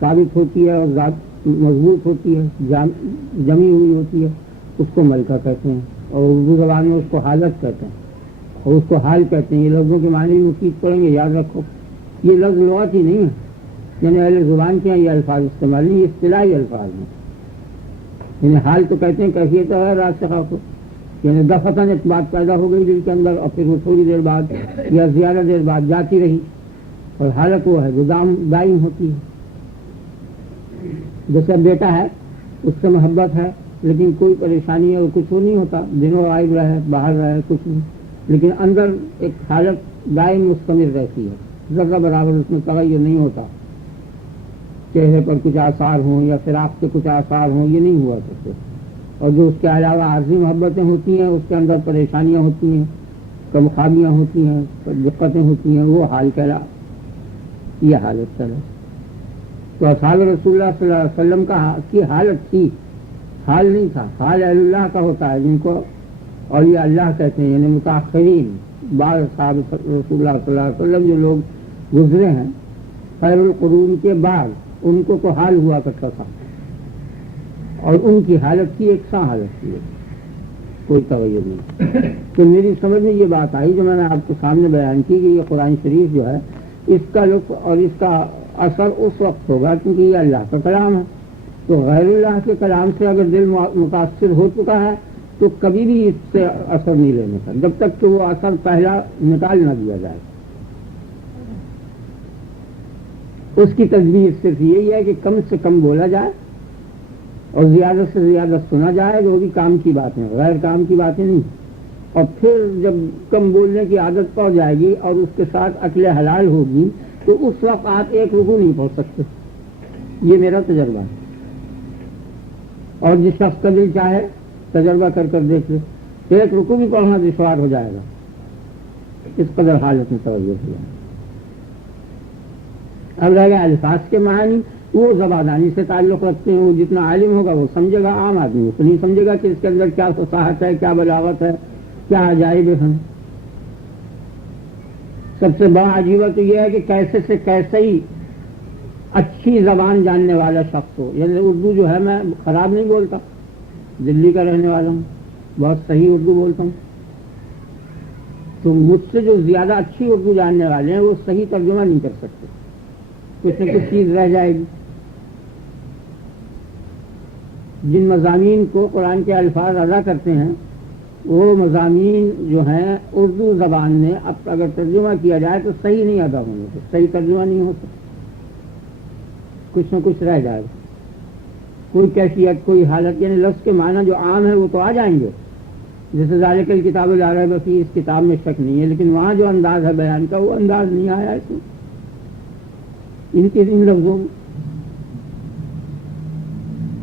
ثابت ہوتی ہے اور ذات مضبوط ہوتی ہے، جمی ہوئی ہوتی ہے، اس کو ملکہ کہتے ہیں، اور اردو زبان میں اس کو حالت کہتے ہیں اور اس کو حال کہتے ہیں۔ یہ لفظوں کے معنی بھی مفید پڑیں گے، یاد رکھو یہ لفظ لغت ہی نہیں ہے، یعنی اہل زبان کے ہیں یہ الفاظ استعمال نہیں، یہ اصطلاحی الفاظ ہیں۔ یعنی حال تو کہتے ہیں کیفیت ہے راسخہ کو، یعنی دفعتاً ایک بات پیدا ہو گئی دل کے اندر اور پھر وہ تھوڑی دیر بعد یا زیادہ دیر بعد جاتی رہی، اور حالت وہ ہے جو دائم ہوتی ہے۔ جیسے بیٹا ہے اس سے محبت ہے لیکن کوئی پریشانی ہے اور کچھ وہ نہیں ہوتا، دنوں غائب رہے باہر رہے کچھ نہیں، لیکن اندر ایک حالت دائم مستمر رہتی ہے، ذرہ برابر اس میں تغیر نہیں ہوتا، چہرے پر کچھ آثار ہوں یا فراق کے کچھ آثار ہوں، یہ نہیں ہوا کرتے۔ اور جو اس کے علاوہ عارضی محبتیں ہوتی ہیں اس کے اندر پریشانیاں ہوتی ہیں، کم خابیاں ہوتی ہیں، دقتیں ہوتی ہیں، وہ حال کہلا، یہ حالت کہلا۔ تو اصحاب رسول اللہ صلی اللہ علیہ وسلم کی حالت تھی، حال نہیں تھا۔ حال اہل اللہ کا ہوتا ہے جن کو اولیاء اللہ کہتے ہیں، یعنی متاخرین، بعض اصحاب رسول اللہ صلی اللہ علیہ وسلم جو لوگ گزرے ہیں خیر القرون کے بعد، ان کو تو حال ہوا کرتا تھا اور ان کی حالت کی یکساں حالت تھی، کوئی تغیر نہیں۔ تو میری سمجھ میں یہ بات آئی جو میں نے آپ کے سامنے بیان کی کہ یہ قرآن شریف جو ہے اس کا لطف اور اس کا اثر اس وقت ہوگا کیونکہ یہ اللہ کا کلام ہے۔ تو غیر اللہ کے کلام سے اگر دل متاثر ہو چکا ہے تو کبھی بھی اس سے اثر نہیں لینے کا، جب تک کہ وہ اثر پہلا نکال نہ دیا جائے۔ اس کی تدبیر صرف یہی ہے کہ کم سے کم بولا جائے اور زیادہ سے زیادہ سنا جائے، جو بھی کام کی باتیں، غیر کام کی باتیں نہیں۔ اور پھر جب کم بولنے کی عادت پڑ جائے گی اور اس کے ساتھ عقل حلال ہوگی تو اس وقت آپ ایک رکوع نہیں پڑھ سکتے، یہ میرا تجربہ ہے۔ اور جس شخص کا دل چاہے تجربہ کر کر دیکھ لے، ایک رکوع بھی پڑھنا دشوار ہو جائے گا، اس قدر حالت میں توجہ ہو جائے۔ اب رہ گیا الفاظ کے معنی، وہ زبانانی سے تعلق رکھتے ہیں، وہ جتنا عالم ہوگا وہ سمجھے گا، عام آدمی وہ نہیں سمجھے گا کہ اس کے اندر کیا فصاحت ہے، کیا بلاغت ہے، کیا عجائب ہیں۔ سب سے بڑا عجیبہ تو یہ ہے کہ کیسے سے کیسے ہی اچھی زبان جاننے والا شخص ہو، یعنی اردو جو ہے میں خراب نہیں بولتا، دلی کا رہنے والا ہوں، بہت صحیح اردو بولتا ہوں، تو مجھ سے جو زیادہ اچھی اردو جاننے والے ہیں وہ صحیح ترجمہ نہیں کر سکتے، کچھ نہ کچھ چیز رہ جائے گی۔ جن مضامین کو قرآن کے الفاظ ادا کرتے ہیں وہ مضامین جو ہیں اردو زبان میں اب اگر ترجمہ کیا جائے تو صحیح نہیں ادا ہونے سے، صحیح ترجمہ نہیں ہو سکتا، کچھ نہ کچھ رہ جائے گا، کوئی کیفیت، کوئی حالت، یعنی لفظ کے معنی جو عام ہے وہ تو آ جائیں گے، جیسے ذالک الکتاب لا ریب فیہ، اس کتاب میں شک نہیں ہے، لیکن وہاں جو انداز ہے بیان کا وہ انداز نہیں آیا اس میں، ان لفظوں میں۔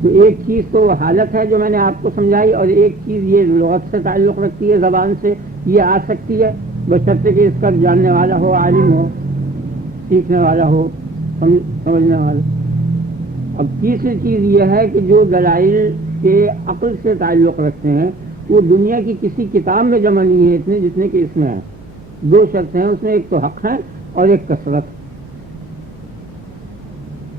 تو ایک چیز تو حالت ہے جو میں نے آپ کو سمجھائی، اور ایک چیز یہ لغت سے تعلق رکھتی ہے، زبان سے یہ آ سکتی ہے بشرطے کہ اس کا جاننے والا ہو، عالم ہو، سیکھنے والا ہو، سمجھنے والا۔ اب تیسری چیز یہ ہے کہ جو دلائل کے عقل سے تعلق رکھتے ہیں وہ دنیا کی کسی کتاب میں جمع نہیں ہے اتنے جتنے کہ اس میں ہیں۔ دو شرط ہیں اس میں، ایک تو حق ہے اور ایک کثرت۔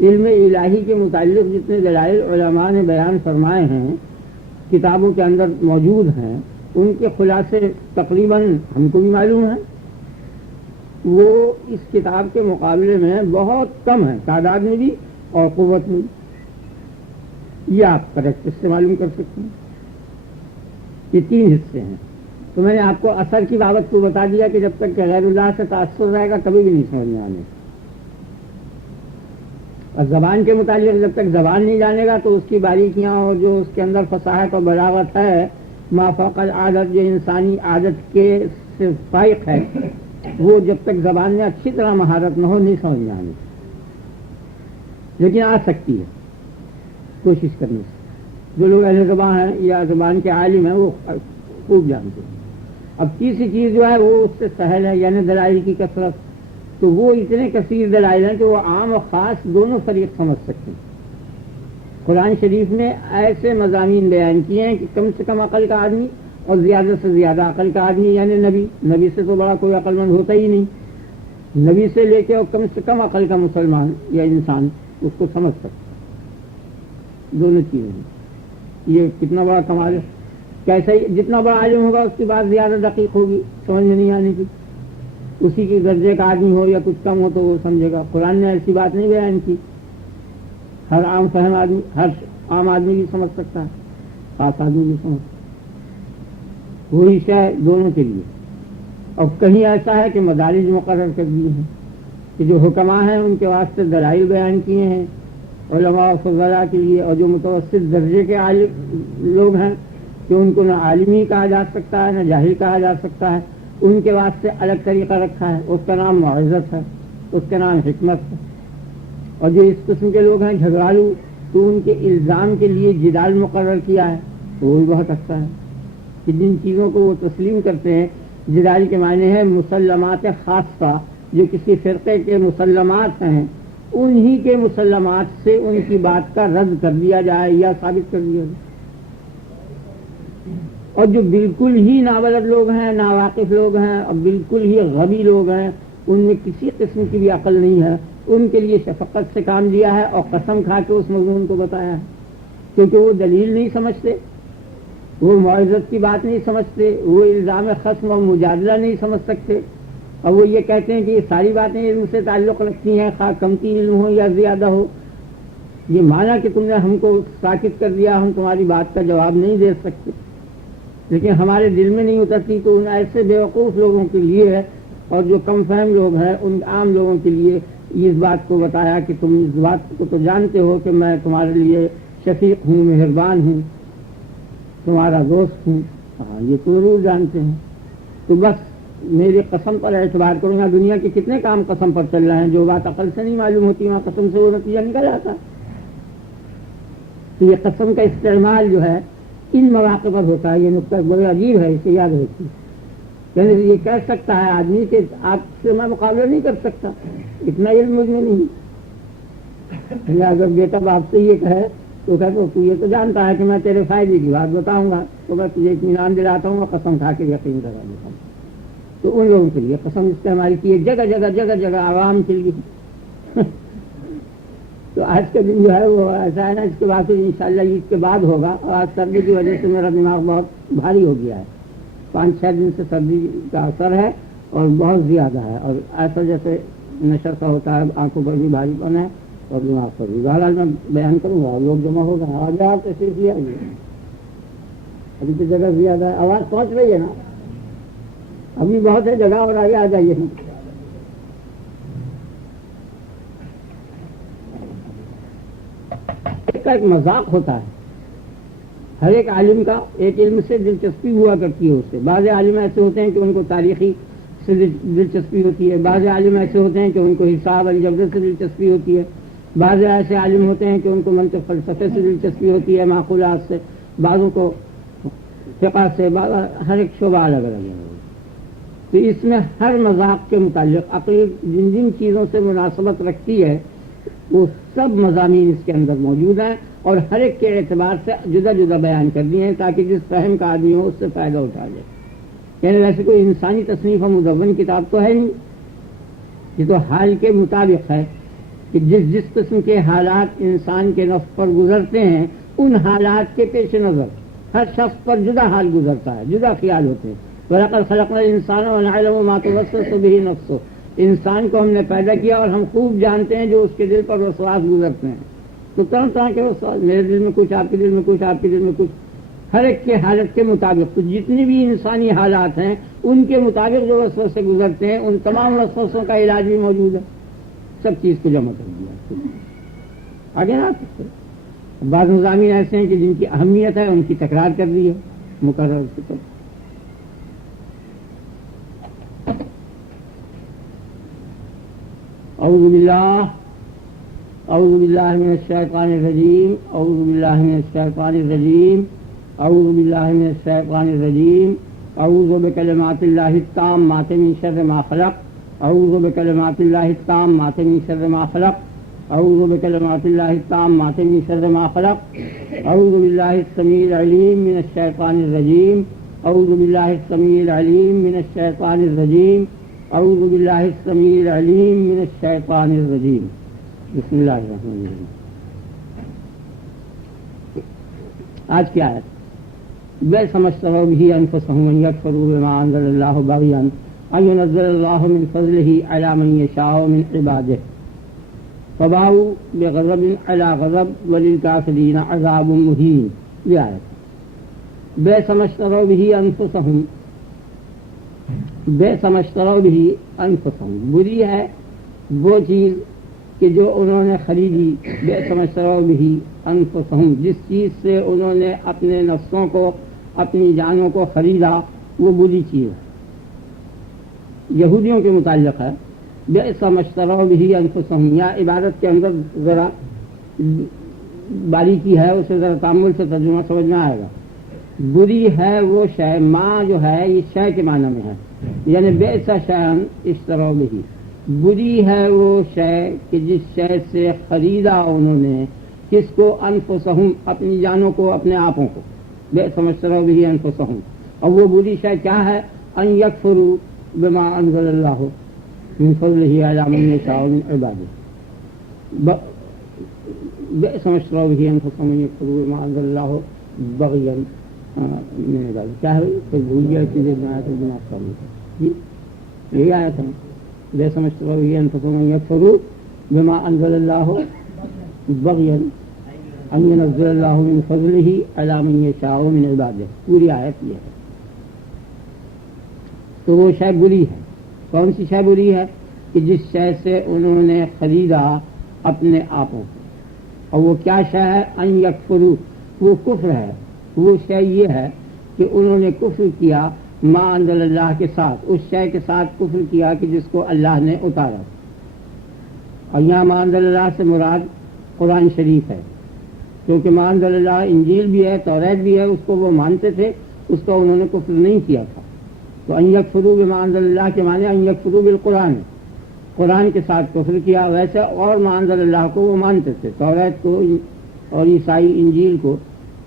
علم الہی کے متعلق جتنے دلائل علماء نے بیان فرمائے ہیں، کتابوں کے اندر موجود ہیں، ان کے خلاصے تقریباً ہم کو بھی معلوم ہیں، وہ اس کتاب کے مقابلے میں بہت کم ہیں، تعداد میں بھی اور قوت میں بھی۔ یہ آپ کریکٹ سے معلوم کر سکتے ہیں۔ یہ تین حصے ہیں۔ تو میں نے آپ کو اثر کی بابت کو بتا دیا کہ جب تک کہ غیر اللہ سے تاثر رہے گا کبھی بھی نہیں سمجھ میں آنے۔ اور زبان کے متعلق جب تک زبان نہیں جانے گا تو اس کی باریکیاں اور جو اس کے اندر فصاحت اور بلاغت ہے، ما فوق العادت، جو انسانی عادت کے سے فائق ہے، وہ جب تک زبان میں اچھی طرح مہارت نہ ہو نہیں سمجھ میں آنے، لیکن آ سکتی ہے کوشش کرنے سے۔ جو لوگ اہل زبان ہیں یا زبان کے عالم ہیں وہ خوب جانتے ہیں۔ اب تیسری چیز جو ہے وہ اس سے سہل ہے، یعنی دلائل کی کثرت۔ تو وہ اتنے کثیر دلائل ہیں کہ وہ عام اور خاص دونوں فریق سمجھ سکتے ہیں۔ قرآن شریف نے ایسے مضامین بیان کیے ہیں کہ کم سے کم عقل کا آدمی اور زیادہ سے زیادہ عقل کا آدمی، یعنی نبی سے تو بڑا کوئی عقل مند ہوتا ہی نہیں، نبی سے لے کے اور کم سے کم عقل کا مسلمان یا انسان اس کو سمجھ سکتا ہے، دونوں چیزیں ہیں۔ یہ کتنا بڑا کمال ہے، کیسے جتنا بڑا عالم ہوگا اس کی بات زیادہ دقیق ہوگی، سمجھ میں نہیں آنے کی، اسی کے درجے کا آدمی ہو یا کچھ کم ہو تو وہ سمجھے گا۔ قرآن نے ایسی بات نہیں بیان کی، ہر عام فہم آدمی، ہر عام آدمی بھی سمجھ سکتا ہے، خاص آدمی بھی سمجھ سکتا ہے، وہی شے دونوں کے لیے۔ اور کہیں ایسا ہے کہ مدارج مقرر کر دیے ہیں کہ جو حکماء ہیں ان کے واسطے دلائل بیان کیے ہیں علماء و فضلاء کے لیے، اور جو متوسط درجے کے عالم لوگ ہیں کہ ان کو نہ عالمی کہا جا سکتا ہے نہ جاہل کہا جا سکتا ہے، ان کے واسطے الگ طریقہ رکھا ہے، اس کا نام معزت ہے، اس کا نام حکمت ہے۔ اور جو اس قسم کے لوگ ہیں جھگڑالو، تو ان کے الزام کے لیے جدال مقرر کیا ہے، تو وہ بھی بہت اچھا ہے کہ جن چیزوں کو وہ تسلیم کرتے ہیں، جدال کے معنی ہے مسلمات خاصہ، جو کسی فرقے کے مسلمات ہیں انہی کے مسلمات سے ان کی بات کا رد کر دیا جائے یا ثابت کر دیا جائے۔ اور جو بالکل ہی نابلد لوگ ہیں، ناواقف لوگ ہیں اور بالکل ہی غبی لوگ ہیں، ان میں کسی قسم کی بھی عقل نہیں ہے، ان کے لیے شفقت سے کام دیا ہے اور قسم کھا کے اس مضمون کو بتایا ہے، کیونکہ وہ دلیل نہیں سمجھتے، وہ معزت کی بات نہیں سمجھتے، وہ الزام خصم اور مجادلہ نہیں سمجھ سکتے، اور وہ یہ کہتے ہیں کہ یہ ساری باتیں علم سے تعلق رکھتی ہیں، خواہ کمتی علم ہو یا زیادہ ہو۔ یہ مانا کہ تم نے ہم کو ساکت کر دیا، ہم تمہاری بات کا جواب نہیں دے سکتے، لیکن ہمارے دل میں نہیں اترتی، تو ان ایسے بیوقوف لوگوں کے لیے ہے اور جو کم فہم لوگ ہیں ان عام لوگوں کے لیے اس بات کو بتایا کہ تم اس بات کو تو جانتے ہو کہ میں تمہارے لیے شفیق ہوں، مہربان ہوں، تمہارا دوست ہوں، ہاں یہ تو ضرور جانتے ہیں، تو بس میری قسم پر اعتبار کروں گا۔ دنیا کے کتنے کام قسم پر چل رہے ہیں، جو بات عقل سے نہیں معلوم ہوتی وہاں قسم سے وہ نتیجہ نکل آتا۔ تو یہ قسم کا استعمال جو ہے ان مواقع پر ہوتا ہے، یہ نقطہ بڑا عجیب ہے، اسے یاد رکھیے۔ یعنی یہ کہہ سکتا ہے آدمی کہ آپ سے میں مقابلہ نہیں کر سکتا، اتنا علم مجھ میں نہیں۔ یا اگر بیٹا باپ سے یہ کہے تو کہتے تو یہ تو جانتا ہے کہ میں تیرے فائدے کی بات بتاؤں گا، تو میں تجھے اطمینان دلاتا ہوں اور قسم کھا کے یقین کرا دیتا ہوں۔ تو ان لوگوں کے لیے قسم استعمال کی ہے، جگہ جگہ جگہ جگہ عوام کے لیے۔ تو آج کا دن جو ہے وہ ایسا ہے نا، اس کے بعد انشاءاللہ عید کے بعد ہوگا، اور آج سردی کی وجہ سے میرا دماغ بہت بھاری ہو گیا ہے، 5-6 دن سے سردی کا اثر ہے اور بہت زیادہ ہے، اور ایسا جیسے نشر کا ہوتا ہے، آنکھوں پر بھی بھاری پن ہے اور دماغ پر بھی۔ بہرحال میں بیان کروں گا، لوگ جمع ہو گئے، آج آپ تشریف لے آئیے، ابھی تو جگہ زیادہ ہے، آواز پہنچ رہی ہے نا، ابھی بہت ہے جگہ، اور آگے آ جائیے۔ کا ایک مذاق ہوتا ہے، ہر ایک عالم کا ایک علم سے دلچسپی ہوا کرتی ہے اس سے۔ بعض عالم ایسے ہوتے ہیں کہ ان کو تاریخی سے دلچسپی ہوتی ہے، بعض عالم ایسے ہوتے ہیں کہ ان کو حساب الجبر سے دلچسپی ہوتی ہے، بعض ایسے عالم ہوتے ہیں کہ ان کو منطق فلسفے سے دلچسپی ہوتی ہے، معقولات سے، بعضوں کو فقہ سے، ہر ایک شعبہ الگ الگ ہے۔ تو اس میں ہر مذاق کے متعلق عقل جن جن چیزوں سے مناسبت رکھتی ہے وہ سب مضامین اس کے اندر موجود ہیں، اور ہر ایک کے اعتبار سے جدا جدا بیان کر دیے ہیں تاکہ جس فہم کا آدمی ہو اس سے فائدہ اٹھا جائے۔ یعنی ویسے کوئی انسانی تصنیف و مدون کتاب تو ہے نہیں، یہ تو حال کے مطابق ہے کہ جس جس قسم کے حالات انسان کے نفس پر گزرتے ہیں ان حالات کے پیش نظر ہر شخص پر جدا حال گزرتا ہے، جدا خیال ہوتے ہیں۔ وَلَقَدْ خَلَقْنَا الْإِنسَانَ وَنَعْلَمُ مَا تُوَسْوِسُ بِهِ نَفْسُهُ، انسان کو ہم نے پیدا کیا اور ہم خوب جانتے ہیں جو اس کے دل پر وسواس گزرتے ہیں۔ تو طرح طرح کے وسواس، میرے دل میں کچھ، آپ کے دل میں کچھ، آپ کے دل میں کچھ، ہر ایک کے حالت کے مطابق۔ تو جتنی بھی انسانی حالات ہیں ان کے مطابق جو وسوسے گزرتے ہیں ان تمام وسوسوں کا علاج بھی موجود ہے، سب چیز کو جمع کر دیا۔ آگے نا بعض مضامین ایسے ہیں کہ جن کی اہمیت ہے ان کی تکرار کر دی ہے مقرر سے۔ اعوذ باللہ من الشیطان الرجیم، اعوذ باللہ من الشیطان الرجیم، اعوذ باللہ من الشیطان الرجیم، اعوذ بکلمات اللہ التامات من شر ما خلق، اعوذ بکلمات اللہ التامات من شر ما خلق، اعوذ بکلمات اللہ التامات من شر ما خلق، اعوذ باللہ السمیع العلیم من الشیطان الرجیم، اعوذ باللہ السمیع العلیم من الشیطان الرجیم، اعوذ باللہ السمیع العلیم من الشیطان الرجیم۔ بسم اللہ الرحمن الرحیم. آج کیا ہے؟ بئس ما اشتروا به انفسهم ان يكفروا بما انزل الله بغيا ان ينزل الله من فضله على من يشاء من عباده فباءوا بغضب على غضب وللكافرين عذاب مهين. یہ آیت بئس ما اشتروا به انفسهم، بئس ما اشتروا به انفسهم، بری ہے وہ چیز کہ جو انہوں نے خریدی. بئس ما اشتروا به انفسهم، جس چیز سے انہوں نے اپنے نفسوں کو، اپنی جانوں کو خریدا، وہ بری چیز ہے. یہودیوں کے متعلق ہے بئس ما اشتروا به انفسهم. یا عبارت کے اندر ذرا باریکی ہے، اسے ذرا تامل سے ترجمہ سمجھ میں آئے گا. بری ہے وہ شے، ماں جو ہے یہ شے کے معنی میں ہے، یعنی بئس شیئا اشتروا به، بری ہے وہ شے کہ جس شے سے خریدا انہوں نے، کس کو؟ انفسهم، اپنی جانوں کو، اپنے آپوں کو. بئس ما اشتروا به انفسهم. اور وہ بری شے کیا ہے؟ ان یکفروا بما انزل اللہ من فضله على من یشاء من عباده. بئس ما اشتروا به انفسهم ان یکفروا بما انزل اللہ بغیا من عباده. کیا ہے؟ کوئی بھول گیا چیزیں بنایا تو بنا کر جی یہی آیا تھا. بئس ما اشتروا به انفسهم ان یکفروا بما انزل اللہ بغیا ان ينزل اللہ من فضله على من یشاء من عباده. پوری آیت یہ ہے. تو وہ شے بری ہے. کون سی شے بری ہے؟ کہ جس شے سے انہوں نے خریدا اپنے آپوں کو. اور وہ کیا شے ہے؟ ان یکفروا، وہ کفر ہے. وہ شے یہ ہے کہ انہوں نے کفر کیا ما انزل اللہ کے ساتھ، اس شے کے ساتھ کفر کیا کہ جس کو اللہ نے اتارا. اور یہاں ما انزل اللہ سے مراد قرآن شریف ہے، کیونکہ ما انزل اللہ انجیل بھی ہے، توریت بھی ہے، اس کو وہ مانتے تھے، اس کا انہوں نے کفر نہیں کیا تھا. تو ان یکفروا بما انزل اللہ کے معنی ان یکفروا بالقرآن، قرآن کے ساتھ کفر کیا. ویسے اور ما انزل اللہ کو وہ مانتے تھے، توریت کو اور عیسائی انجیل کو،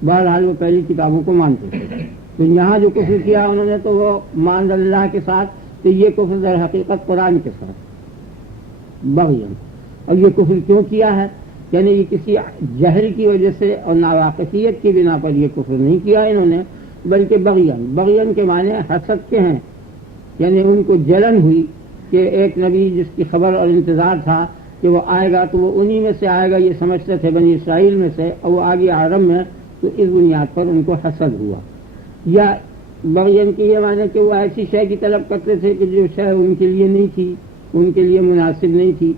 بہرحال وہ پہلی کتابوں کو مانتے تھے. تو یہاں جو کفر کیا انہوں نے تو وہ ما انزل اللہ کے ساتھ، تو یہ کفر در حقیقت قرآن کے ساتھ بغیاً. اور یہ کفر کیوں کیا ہے؟ یعنی یہ کسی جہل کی وجہ سے اور ناواقفیت کی بنا پر یہ کفر نہیں کیا انہوں نے، بلکہ بغیاً. بغیاً کے معنی حسد کے ہیں، یعنی ان کو جلن ہوئی کہ ایک نبی جس کی خبر اور انتظار تھا کہ وہ آئے گا تو وہ انہی میں سے آئے گا، یہ سمجھتے تھے بنی اسرائیل میں سے، اور وہ آگے عرب میں، تو اس بنیاد پر ان کو حسد ہوا. یا بغیاً کی یہ معنی کہ وہ ایسی شے کی طلب کرتے تھے کہ جو شے ان کے لیے نہیں تھی، ان کے لیے مناسب نہیں تھی.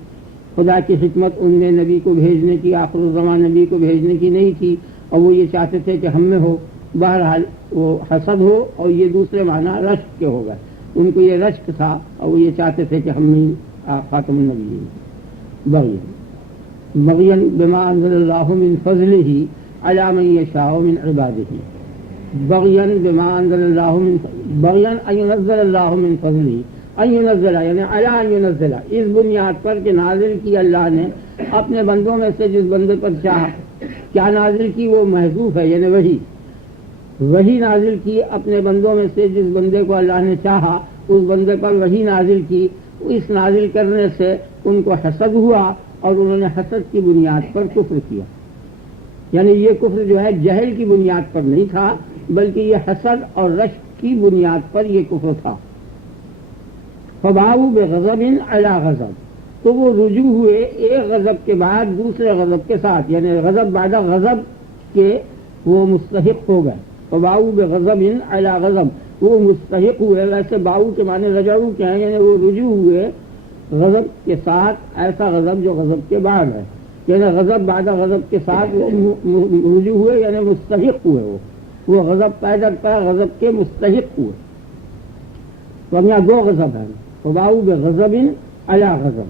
خدا کی حکمت ان میں نبی کو بھیجنے کی، آخر الزمان نبی کو بھیجنے کی نہیں تھی، اور وہ یہ چاہتے تھے کہ ہم میں ہو. بہرحال وہ حسد ہو، اور یہ دوسرے معنی رشک کے ہو گئے. ان کو یہ رشک تھا اور وہ یہ چاہتے تھے کہ ہم میں خاتم النبی. بغیاً بما انزل اللہ من فضلہ علی من یشاء من عبادہ. بغیاً بما انزل اللہ من بغیاً ان ینزل اللہ من فضلہ، ان ینزل یعنی علی ان ینزل، اس بنیاد پر کہ نازل کی اللہ نے اپنے بندوں میں سے جس بندے پر چاہا. کیا نازل کی؟ وہ محذوف ہے، یعنی وہی نازل کی اپنے بندوں میں سے جس بندے کو اللہ نے چاہا، اس بندے پر وہی نازل کی. اس نازل کرنے سے ان کو حسد ہوا اور انہوں نے حسد کی بنیاد پر کفر کیا. یعنی یہ کفر جو ہے جہل کی بنیاد پر نہیں تھا، بلکہ یہ حسد اور رشک کی بنیاد پر یہ کفر تھا. فباؤوا بغضب علی غضب، تو وہ رجوع ہوئے ایک غضب کے بعد دوسرے غضب کے ساتھ، یعنی غضب بعد غضب کے وہ مستحق ہو گئے. فباؤوا بغضب علی غضب، وہ مستحق ہوئے. ویسے باؤ کے معنی رجعوا کے ہیں، یعنی وہ رجوع ہوئے غضب کے ساتھ، ایسا غضب جو غضب کے بعد ہے، یعنی غضب بعد غضب کے ساتھ وہ رجوع ہوئے، یعنی مستحق ہوئے. وہ غضب پیدا کر غضب کے مستحق ہوئے. تو اب یہاں دو غضب ہیں، فباؤوا بغضب علی غضب.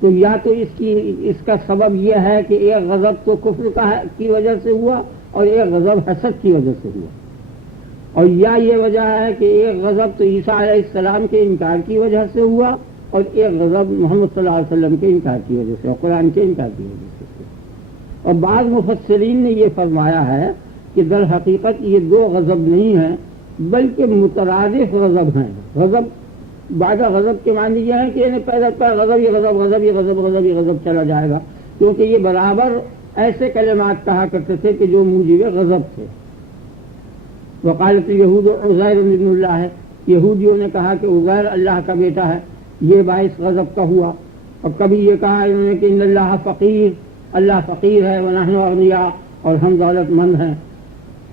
تو یا تو اس کا سبب یہ ہے کہ ایک غضب تو کفر کی وجہ سے ہوا اور ایک غضب حسد کی وجہ سے ہوا، اور یا یہ وجہ ہے کہ ایک غضب تو عیسیٰ علیہ السلام کے انکار کی وجہ سے ہوا اور ایک غضب محمد صلی اللہ علیہ وسلم کے انکار کی وجہ سے اور قرآن کے انکار کی وجہ سے. اور بعض مفسرین نے یہ فرمایا ہے کہ در حقیقت یہ دو غضب نہیں ہیں بلکہ مترادف غضب ہیں. غضب بعد غضب کے معنی یہ ہے کہ انہیں پیدا غضب یہ غضب غضب یہ غضب غضب یہ غضب چلا جائے گا، کیونکہ یہ برابر ایسے کلمات کہا کرتے تھے کہ جو موجب غضب تھے. وقالت الیہود عزیر ابن اللہ ہے، یہودیوں نے کہا کہ عزیر اللہ کا بیٹا ہے، یہ باعث غضب کا ہوا. اور کبھی یہ کہا انہوں نے کہ ان اللہ فقیر، اللہ فقیر ہے، ونحن اغنیاء، اور ہم دولت مند ہیں.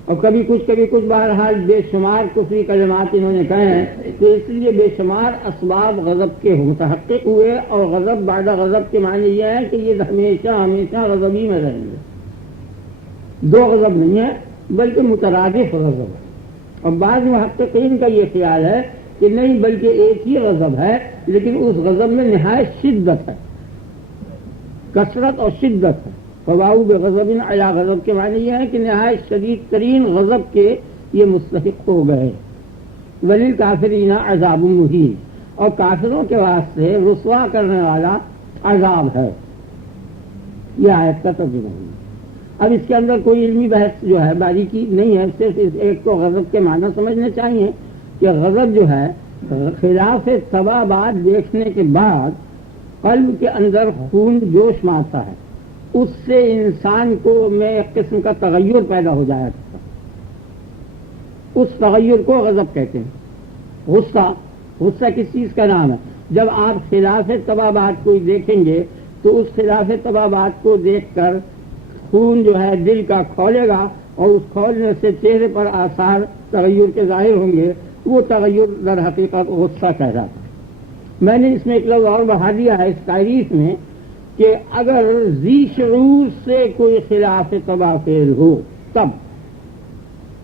اور کبھی کچھ بہرحال بے شمار کفری کلمات انہوں نے کہے ہیں. تو اس لیے بے شمار اسباب غضب کے متحقق ہوئے، اور غضب بعد غضب کے معنی یہ ہے کہ یہ ہمیشہ غضب ہی میں رہیں گے. دو غضب نہیں ہے بلکہ مترادف غضب ہے. اور بعض محققین کا یہ خیال ہے کہ نہیں، بلکہ ایک ہی غضب ہے، لیکن اس غضب میں نہایت شدت ہے، کثرت اور شدت ہے. فباؤ بغضب علی غضب کے معنی یہ ہے کہ نہایت شدید ترین غضب کے یہ مستحق ہو گئے. وللکافرین عذاب مہین، اور کافروں کے واسطے رسوا کرنے والا عذاب ہے. یہ آیت کا ترجمہ ہے. اب اس کے اندر کوئی علمی بحث جو ہے باریکی نہیں ہے، صرف اس ایک کو غضب کے معنی سمجھنے چاہیے کہ غضب جو ہے خلاف طبع بات دیکھنے کے بعد قلب کے اندر خون جوش مارتا ہے، اس سے انسان کو میں ایک قسم کا تغیر پیدا ہو جایا کرتا. اس تغیر کو غضب کہتے ہیں. غصہ کس چیز کا نام ہے؟ جب آپ خلاف طبع بات کوئی دیکھیں گے تو اس خلاف طبع بات کو دیکھ کر خون جو ہے دل کا کھولے گا، اور اس کھولنے سے چہرے پر آثار تغیر کے ظاہر ہوں گے. وہ تغیر در حقیقت غصہ کہلاتا ہے. میں نے اس میں ایک لفظ اور بڑھا دیا ہے اس تعریف میں کہ اگر ذی شعور سے کوئی خلاف طبع فعل ہو تب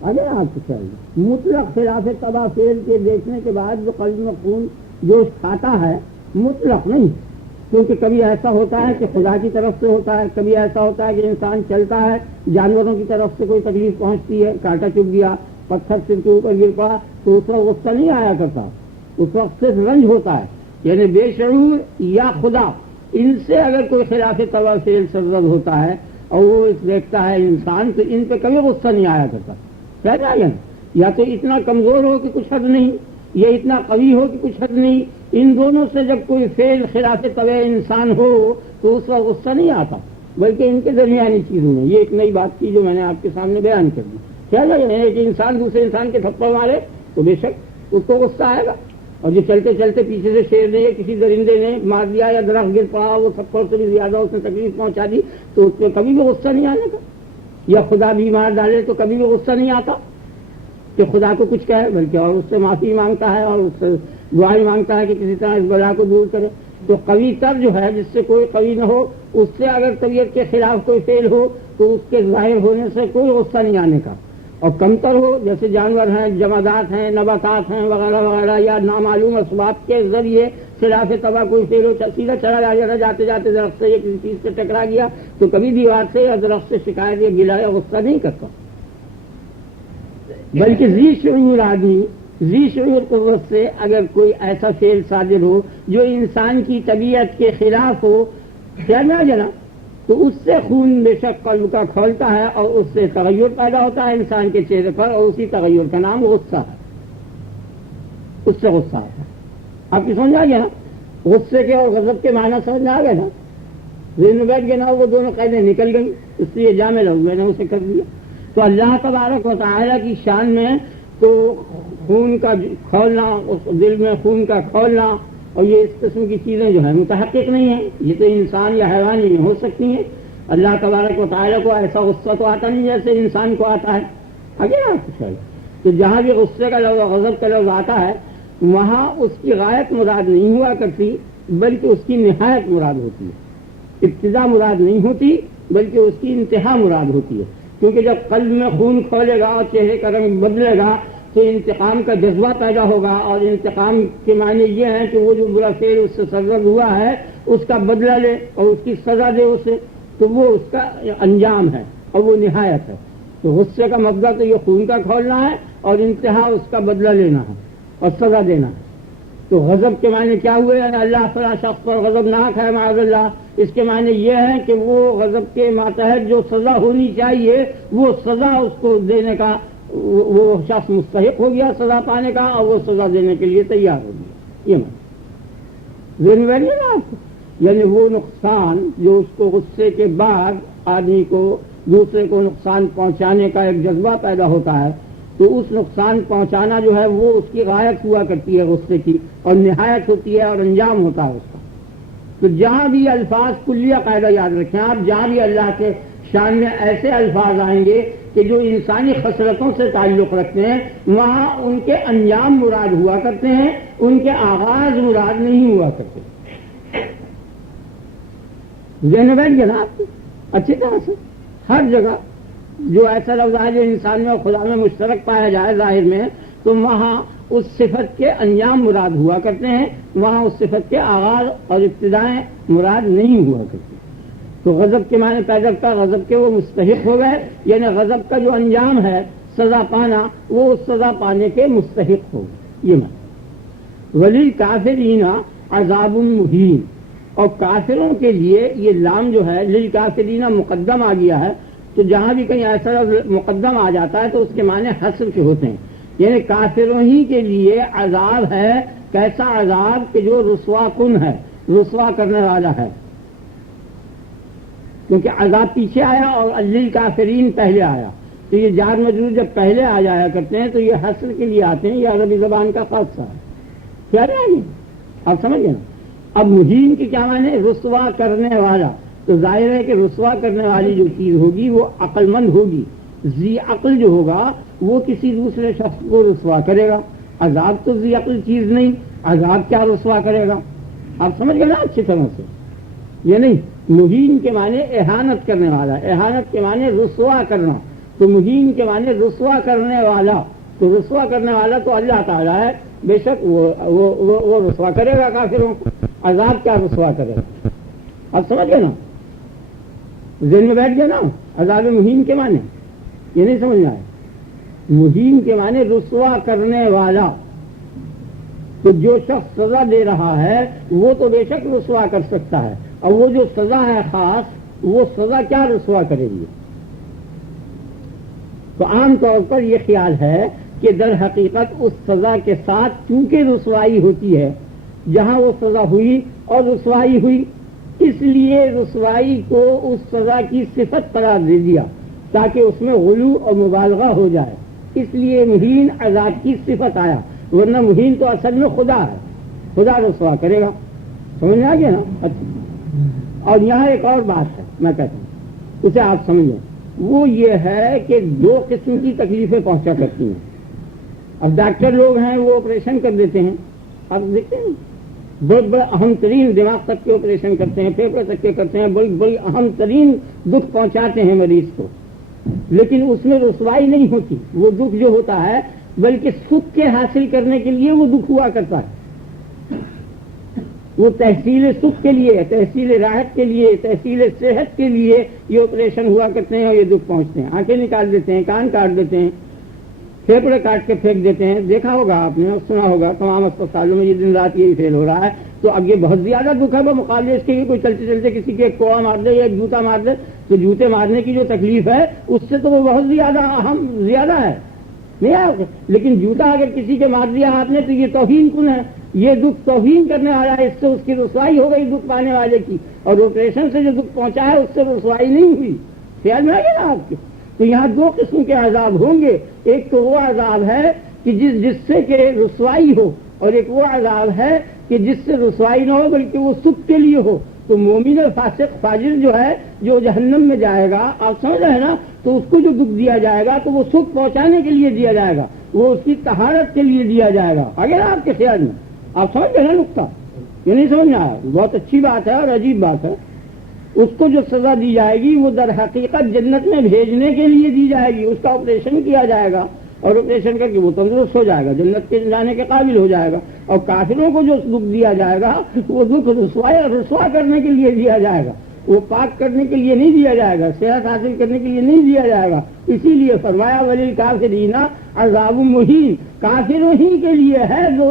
اگر آپ کو چاہیے. مطلق خلاف طبع فعل کے دیکھنے کے بعد جو قلب میں خون جوش کھاتا ہے مطلق نہیں، کیونکہ کبھی ایسا ہوتا ہے کہ خدا کی طرف سے ہوتا ہے، کبھی ایسا ہوتا ہے کہ انسان چلتا ہے جانوروں کی طرف سے کوئی تکلیف پہنچتی ہے، کانٹا چبھ گیا، پتھر سر کے اوپر گر پڑا، تو اس وقت غصہ نہیں آیا کرتا، اس وقت صرف رنج ہوتا ہے. یعنی بے شعور یا خدا ان سے اگر کوئی خلاف طبع فعل سرزد ہوتا ہے اور وہ دیکھتا ہے انسان، تو ان پہ کبھی غصہ نہیں آیا کرتا. کہتا ہے یا تو اتنا کمزور ہو کہ کچھ حد نہیں، یا اتنا قوی ہو کہ کچھ حد نہیں. ان دونوں سے جب کوئی فعل خلاف طبع انسان ہو تو اس وقت غصہ نہیں آتا، بلکہ ان کے درمیانی چیزوں میں. یہ ایک نئی بات تھی جو میں نے آپ کے سامنے بیان کر دی. کیا ہے کہ انسان دوسرے انسان کے تھپڑ مارے تو بے شک اس کو غصہ آئے گا، اور جو چلتے چلتے پیچھے سے شیر نے یا کسی درندے نے مار دیا یا درخت گر پڑا، وہ تھپڑ سے بھی زیادہ اس نے تکلیف پہنچا دی، تو اس پہ کبھی بھی غصہ نہیں آنے کا. یا خدا بھی مار ڈالے تو کبھی بھی غصہ نہیں آتا کہ خدا کو کچھ کہے، بلکہ اور اس سے معافی مانگتا ہے اور اس سے دعائیں مانگتا ہے کہ کسی طرح اس بلا کو دور کرے. تو قوی تر جو ہے جس سے کوئی قوی نہ ہو، اس سے اگر طبیعت کے خلاف کوئی فعل ہو تو اس کے ظاہر ہونے سے کوئی غصہ نہیں آنے کا. اور کمتر ہو جیسے جانور ہیں، جمادات ہیں، نباتات ہیں وغیرہ وغیرہ، یا نامعلوم اسباب کے ذریعے خلاف طبع کوئی فعل ہو، سیدھا چلا جاتا، جاتے جاتے درخت سے یا کسی چیز سے ٹکرا گیا تو کبھی دیوار سے یا درخت سے شکایت یا گلا یا غصہ نہیں کرتا. بلکہ ذی شعور آدمی، ذی شعور قوت سے اگر کوئی ایسا فعل صادر ہو جو انسان کی طبیعت کے خلاف ہو، کیا جنا، تو اس سے خون بے شک قلب کا کھولتا ہے اور اس سے تغیر پیدا ہوتا ہے انسان کے چہرے پر، اور اسی تغیر کا نام غصہ ہے. اس سے غصہ آتا ہے. آپ کی سمجھ آ گیا نا؟ غصے کے اور غضب کے معنی سمجھ میں آ گئے نا؟ ذہن میں بیٹھ گئے نا؟ وہ دونوں قیدیں نکل گئی، اس لیے جامع لفظ میں نے اسے کر دیا. تو اللہ تبارک و تعالیٰ کی شان میں تو خون کا کھولنا، اس دل میں خون کا کھولنا اور یہ اس قسم کی چیزیں جو ہیں متحقق نہیں ہیں. یہ تو انسان یا حیوان ہی ہو سکتی ہیں. اللہ تبارک و تعالیٰ کو ایسا غصہ تو آتا نہیں جیسے انسان کو آتا ہے. آگے آپ کچھ ہے تو جہاں بھی غصے کا لفظ، غضب کا لفظ آتا ہے، وہاں اس کی غایت مراد نہیں ہوا کرتی بلکہ اس کی نہایت مراد ہوتی ہے. ابتدا مراد نہیں ہوتی بلکہ اس کی انتہا مراد ہوتی ہے. کیونکہ جب قلب میں خون کھولے گا اور چہرے کا رنگ بدلے گا تو انتقام کا جذبہ پیدا ہوگا، اور انتقام کے معنی یہ ہے کہ وہ جو برا فعل اس سے سرزد ہوا ہے اس کا بدلہ لے اور اس کی سزا دے اسے. تو وہ اس کا انجام ہے اور وہ نہایت ہے. تو غصے کا مبدا تو یہ خون کا کھولنا ہے اور انتہا اس کا بدلہ لینا ہے اور سزا دینا ہے. تو غضب کے معنی کیا ہوئے؟ اللہ فلاں شخص پر غضبناک ہے معاذ اللہ. اس کے معنی یہ ہے کہ وہ غضب کے ماتحت جو سزا ہونی چاہیے وہ سزا اس کو دینے کا، وہ شخص مستحق ہو گیا سزا پانے کا اور وہ سزا دینے کے لیے تیار ہو گیا. یہ معنی ذہن میں بیٹھ گیا نا آپ کو؟ یعنی وہ نقصان جو اس کو غصے کے بعد آدمی کو دوسرے کو نقصان پہنچانے کا ایک جذبہ پیدا ہوتا ہے، تو اس نقصان پہنچانا جو ہے وہ اس کی غایت ہوا کرتی ہے غصے کی، اور نہایت ہوتی ہے اور انجام ہوتا ہے اس کا۔ تو جہاں بھی الفاظ کلیہ قاعدہ یاد رکھیں آپ، جہاں بھی اللہ کے شان میں ایسے الفاظ آئیں گے کہ جو انسانی خصلتوں سے تعلق رکھتے ہیں، وہاں ان کے انجام مراد ہوا کرتے ہیں، ان کے آغاز مراد نہیں ہوا کرتے۔ ذہن بیٹھ گیا نا آپ کو اچھی طرح سے؟ ہر جگہ جو ایسا لفظ ہے جو انسان میں اور خدا میں مشترک پایا جائے ظاہر میں، تو وہاں اس صفت کے انجام مراد ہوا کرتے ہیں، وہاں اس صفت کے آغاز اور ابتدائیں مراد نہیں ہوا کرتے۔ تو غضب کے معنی پیدا کا غضب کے وہ مستحق ہو گئے، یعنی غضب کا جو انجام ہے سزا پانا، وہ اس سزا پانے کے مستحق ہو گئے، یہ معنی۔ ولی کافرین عذاب مہین، اور کافروں کے لیے یہ لام جو ہے للکافرین مقدم آ گیا ہے، تو جہاں بھی کہیں ایسا مقدم آ جاتا ہے تو اس کے معنی حسر کے ہوتے ہیں، یعنی کافروں ہی کے لیے عذاب ہے۔ کیسا عذاب کہ جو رسوا کن ہے، رسوا کرنے والا ہے، کیونکہ عذاب پیچھے آیا اور للکافرین پہلے آیا، تو یہ جار مجرور جب پہلے آ جایا کرتے ہیں تو یہ حسر کے لیے آتے ہیں، یہ عربی زبان کا خاصہ ہے۔ کیا رہے آپ سمجھ گئے نا؟ اب مہین کی کیا معنی؟ رسوا کرنے والا، تو ظاہر ہے کہ رسوا کرنے والی جو چیز ہوگی وہ عقل مند ہوگی، ذی عقل جو ہوگا وہ کسی دوسرے شخص کو رسوا کرے گا۔ عذاب تو ذی عقل چیز نہیں، عذاب کیا رسوا کرے گا؟ آپ سمجھ گئے نا اچھی طرح سے؟ یہ نہیں، مہین کے معنی اہانت کرنے والا، اہانت کے معنی رسوا کرنا، تو مہین کے معنی رسوا کرنے والا، تو رسوا کرنے والا تو اللہ تعالیٰ ہے، بے شک وہ رسوا کرے گا کافروں کو۔ عذاب کیا رسوا کرے گا؟ آپ سمجھ گئے نا؟ ذہن میں بیٹھ گیا نا عذاب مہین کے معنی؟ یہ نہیں سمجھنا ہے، مہین کے معنی رسوا کرنے والا، تو جو شخص سزا دے رہا ہے وہ تو بے شک رسوا کر سکتا ہے، اور وہ جو سزا ہے خاص، وہ سزا کیا رسوا کرے گی؟ تو عام طور پر یہ خیال ہے کہ در حقیقت اس سزا کے ساتھ چونکہ رسوائی ہوتی ہے، جہاں وہ سزا ہوئی اور رسوائی ہوئی، اس لیے رسوائی کو اس سزا کی صفت قرار دے دیا تاکہ اس میں غلو اور مبالغہ ہو جائے، اس لیے مہین عذاب کی صفت آیا، ورنہ مہین تو اصل میں خدا ہے، خدا رسوا کرے گا۔ سمجھ میں آ گیا نا؟ اچھا، اور یہاں ایک اور بات ہے میں کہتا ہوں، اسے آپ سمجھیں، وہ یہ ہے کہ دو قسم کی تکلیفیں پہنچا کرتی ہیں۔ اب ڈاکٹر لوگ ہیں وہ آپریشن کر دیتے ہیں، آپ دیکھتے ہیں بہت بڑے اہم ترین دماغ تک کے آپریشن کرتے ہیں، پھیپھڑے تک کے کرتے ہیں، بڑی بڑی اہم ترین دکھ پہنچاتے ہیں مریض کو، لیکن اس میں رسوائی نہیں ہوتی، وہ دکھ جو ہوتا ہے بلکہ سکھ کے حاصل کرنے کے لیے وہ دکھ ہوا کرتا ہے، وہ تحصیل سکھ کے لیے، تحصیل راحت کے لیے، تحصیل صحت کے لیے یہ آپریشن ہوا کرتے ہیں اور یہ دکھ پہنچتے ہیں، آنکھیں نکال دیتے ہیں، کان کاٹ دیتے ہیں، پھیپڑے کاٹ کے پھینک دیتے ہیں، دیکھا ہوگا آپ نے، سنا ہوگا تمام اسپتالوں میں یہ دن رات یہی فیل ہو رہا ہے۔ تو اب یہ بہت زیادہ دکھ ہے بمقابلے اس کے کہ کوئی چلتے چلتے کسی کے ایک کوڑا مار دے یا ایک جوتا مار دے، تو جوتے مارنے کی جو تکلیف ہے اس سے تو وہ بہت زیادہ اہم زیادہ ہے، نہیں ہے؟ لیکن جوتا اگر کسی کے مار دیا آپ نے تو یہ توہین کن ہے، یہ دکھ توہین کرنے والا ہے، اس سے اس کی رسوائی ہو گئی دکھ پانے والے کی، اور آپریشن سے جو دکھ پہنچا ہے اس سے رسوائی نہیں ہوئی۔ خیال میں آ گیا نا آپ کے؟ تو یہاں دو قسم کے عذاب ہوں گے، ایک تو وہ عذاب ہے کہ جس سے کہ رسوائی ہو، اور ایک وہ عذاب ہے کہ جس سے رسوائی نہ ہو بلکہ وہ سکھ کے لیے ہو۔ تو مومن اور فاسق فاجر جو ہے جو جہنم میں جائے گا، آپ سمجھ رہے ہیں نا، تو اس کو جو دکھ دیا جائے گا تو وہ سکھ پہنچانے کے لیے دیا جائے گا، وہ اس کی طہارت کے لیے دیا جائے گا۔ اگر آپ کے خیال میں آپ سمجھ گئے نا نقطہ؟ یہ نہیں سمجھنا ہے، بہت اچھی بات ہے اور عجیب بات ہے۔ اس کو جو سزا دی جائے گی وہ در حقیقت جنت میں بھیجنے کے لیے دی جائے گی، اس کا آپریشن کیا جائے گا اور آپریشن کر کے وہ تندرست ہو جائے گا، جنت کے جانے کے قابل ہو جائے گا۔ اور کافروں کو جو دکھ دیا جائے گا وہ دکھ رسوا کرنے کے لیے دیا جائے گا، وہ پاک کرنے کے لیے نہیں دیا جائے گا، صحت حاصل کرنے کے لیے نہیں دیا جائے گا۔ اسی لیے فرمایا وللکافرین عذاب مہین، کافروں ہی کے لیے ہے جو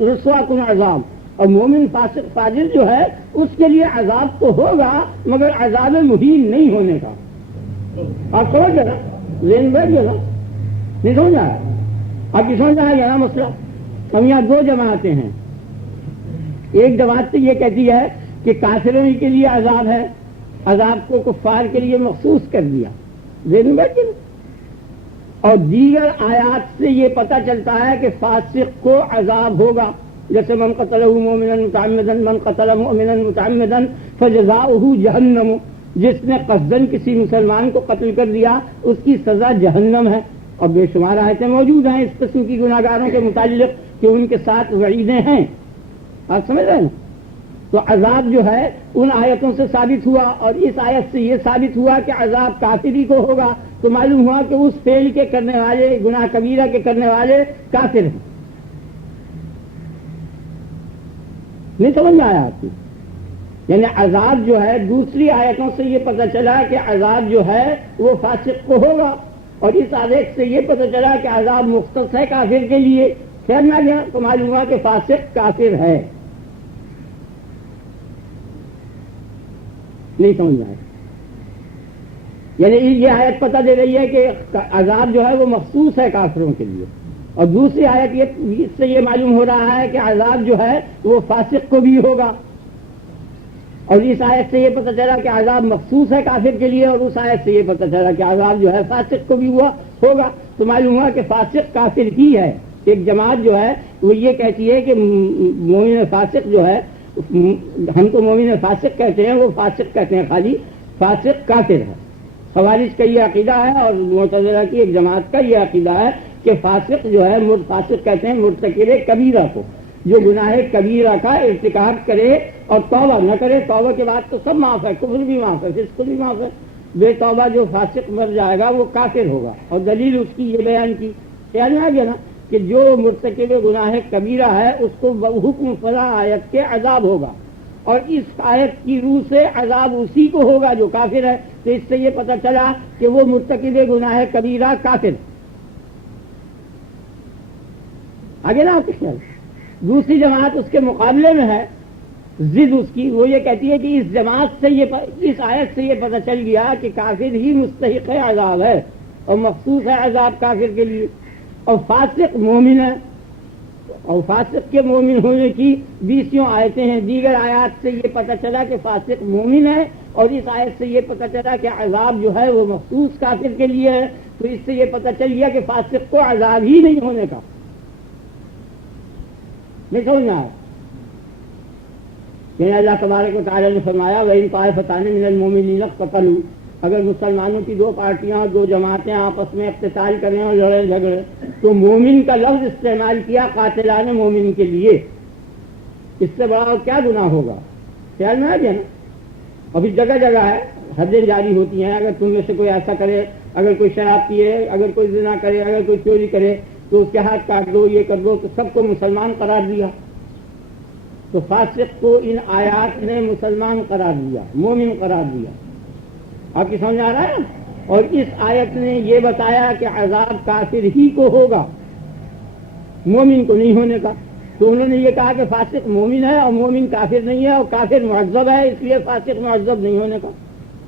رسوا کن عذاب، اور مومن فاسق فاجر جو ہے اس کے لیے عذاب تو ہوگا مگر عذاب مہین نہیں ہونے کا۔ آپ سمجھ گئے نا؟ ذہن بیٹھ گیا نا؟ نہیں سمجھا؟ آپ کی سمجھ آئے گا نا مسئلہ؟ ہم یہاں دو جماعتیں ہیں، ایک جماعت تو یہ کہتی ہے کہ کافروں ہی کے لیے عذاب ہے، عذاب کو کفار کے لیے مخصوص کر دیا ذہن میں بیٹھ گیا۔ اور دیگر آیات سے یہ پتہ چلتا ہے کہ فاسق کو عذاب ہوگا، جیسے من قتلہ مؤمنا متعمدا من قتل مؤمنا متعمدا فجزاؤہ جہنم، جس نے قصداً کسی مسلمان کو قتل کر دیا اس کی سزا جہنم ہے۔ اور بے شمار آیتیں موجود ہیں اس قسم کی گناہ گاروں کے متعلق کہ ان کے ساتھ وعیدیں ہیں، آپ سمجھ رہے ہیں؟ تو عذاب جو ہے ان آیتوں سے ثابت ہوا، اور اس آیت سے یہ ثابت ہوا کہ عذاب کافری کو ہوگا، تو معلوم ہوا کہ اس فعل کے کرنے والے، گناہ کبیرہ کے کرنے والے کافر ہیں۔ نہیں سمجھ میں آیا آپ کی؟ یعنی عذاب جو ہے دوسری آیتوں سے یہ پتہ چلا کہ عذاب جو ہے وہ فاسق کو ہوگا، اور اس آیت سے یہ پتہ چلا کہ عذاب مختص ہے کافر کے لیے، خیر نہ گیا تو معلوم ہوا کہ فاسق کافر ہے۔ نہیں سمجھ آئے؟ یعنی یہ آیت پتہ دے رہی ہے کہ عذاب جو ہے وہ مخصوص ہے کافروں کے لیے، اور دوسری آیت اس سے یہ معلوم ہو رہا ہے کہ عذاب جو ہے وہ فاسق کو بھی ہوگا، اور اس آیت سے یہ پتہ چلا کہ عذاب مخصوص ہے کافر کے لیے، اور اس آیت سے یہ پتہ چلا کہ عذاب جو ہے فاسق کو بھی ہوگا، تو معلوم ہوا کہ فاسق کافر ہی ہے۔ ایک جماعت جو ہے وہ یہ کہتی ہے کہ مومن فاسق جو ہے، ہم تو مومن فاسق کہتے ہیں، وہ فاسق کہتے ہیں، خالی فاسق کافر ہے۔ خوارج کا یہ عقیدہ ہے، اور معتزلہ کی ایک جماعت کا یہ عقیدہ ہے کہ فاسق جو ہے، فاسق کہتے ہیں مرتکب کبیرہ کو، جو گناہ کبیرہ کا ارتکاب کرے اور توبہ نہ کرے، توبہ کے بعد تو سب معاف ہے، کفر بھی معاف ہے، فسق بھی معاف ہے، بے توبہ جو فاسق مر جائے گا وہ کافر ہوگا۔ اور دلیل اس کی یہ بیان کی، خیال میں آ گیا نا، کہ جو مرتکب گناہ کبیرہ ہے اس کو حکم فلاں آیت کے عذاب ہوگا، اور اس آیت کی روح سے عذاب اسی کو ہوگا جو کافر ہے، تو اس سے یہ پتہ چلا کہ وہ مرتکب گناہ کبیرہ کافر۔ آگے نا آپ کے خیال؟ دوسری جماعت اس کے مقابلے میں ہے، ضد اس کی، وہ یہ کہتی ہے کہ اس جماعت سے اس آیت سے یہ پتہ چل گیا کہ کافر ہی مستحق عذاب ہے، اور مخصوص ہے عذاب کافر کے لیے، اور فاسق مومن ہے، اور فاسق کے مومن ہونے کی 20 آیتیں ہیں۔ دیگر آیات سے یہ پتہ چلا کہ فاسق مومن ہے، اور اس آیت سے یہ پتہ چلا کہ عذاب جو ہے وہ مخصوص کافر کے لیے ہے، تو اس سے یہ پتہ چل گیا کہ فاسق کو عذاب ہی نہیں ہونے کا۔ نہیں سمجھنا ہے؟ یعنی اللہ تبارک و تعالیٰ نے فرمایا وَإِن طَائِفَتَانِ مِنَ الْمُؤْمِنِينَ اقْتَتَلُوا، اگر مسلمانوں کی دو پارٹیاں اور دو جماعتیں آپس میں اقتتال کریں اور لڑے جھگڑے، تو مومن کا لفظ استعمال کیا قاتلان مومن کے لیے، اس سے بڑا اور کیا گناہ ہوگا؟ خیال میں آ گیا نا؟ ابھی جگہ جگہ ہے، حدیں جاری ہوتی ہیں، اگر تم میں سے کوئی ایسا کرے، اگر کوئی شراب پیے، اگر کوئی زنا کرے، اگر کوئی چوری کرے تو اس کے ہاتھ کاٹ دو، یہ کر دو، تو سب کو مسلمان قرار دیا۔ تو فاسق کو ان آیات نے مسلمان قرار دیا، مومن قرار دیا۔ آپ کی سمجھ آ رہا ہے؟ اور اس آیت نے یہ بتایا کہ عذاب کافر ہی کو ہوگا، مومن کو نہیں ہونے کا۔ تو انہوں نے یہ کہا کہ فاسق مومن ہے اور مومن کافر نہیں ہے، اور کافر معذب ہے اس لیے فاسق معذب نہیں ہونے کا۔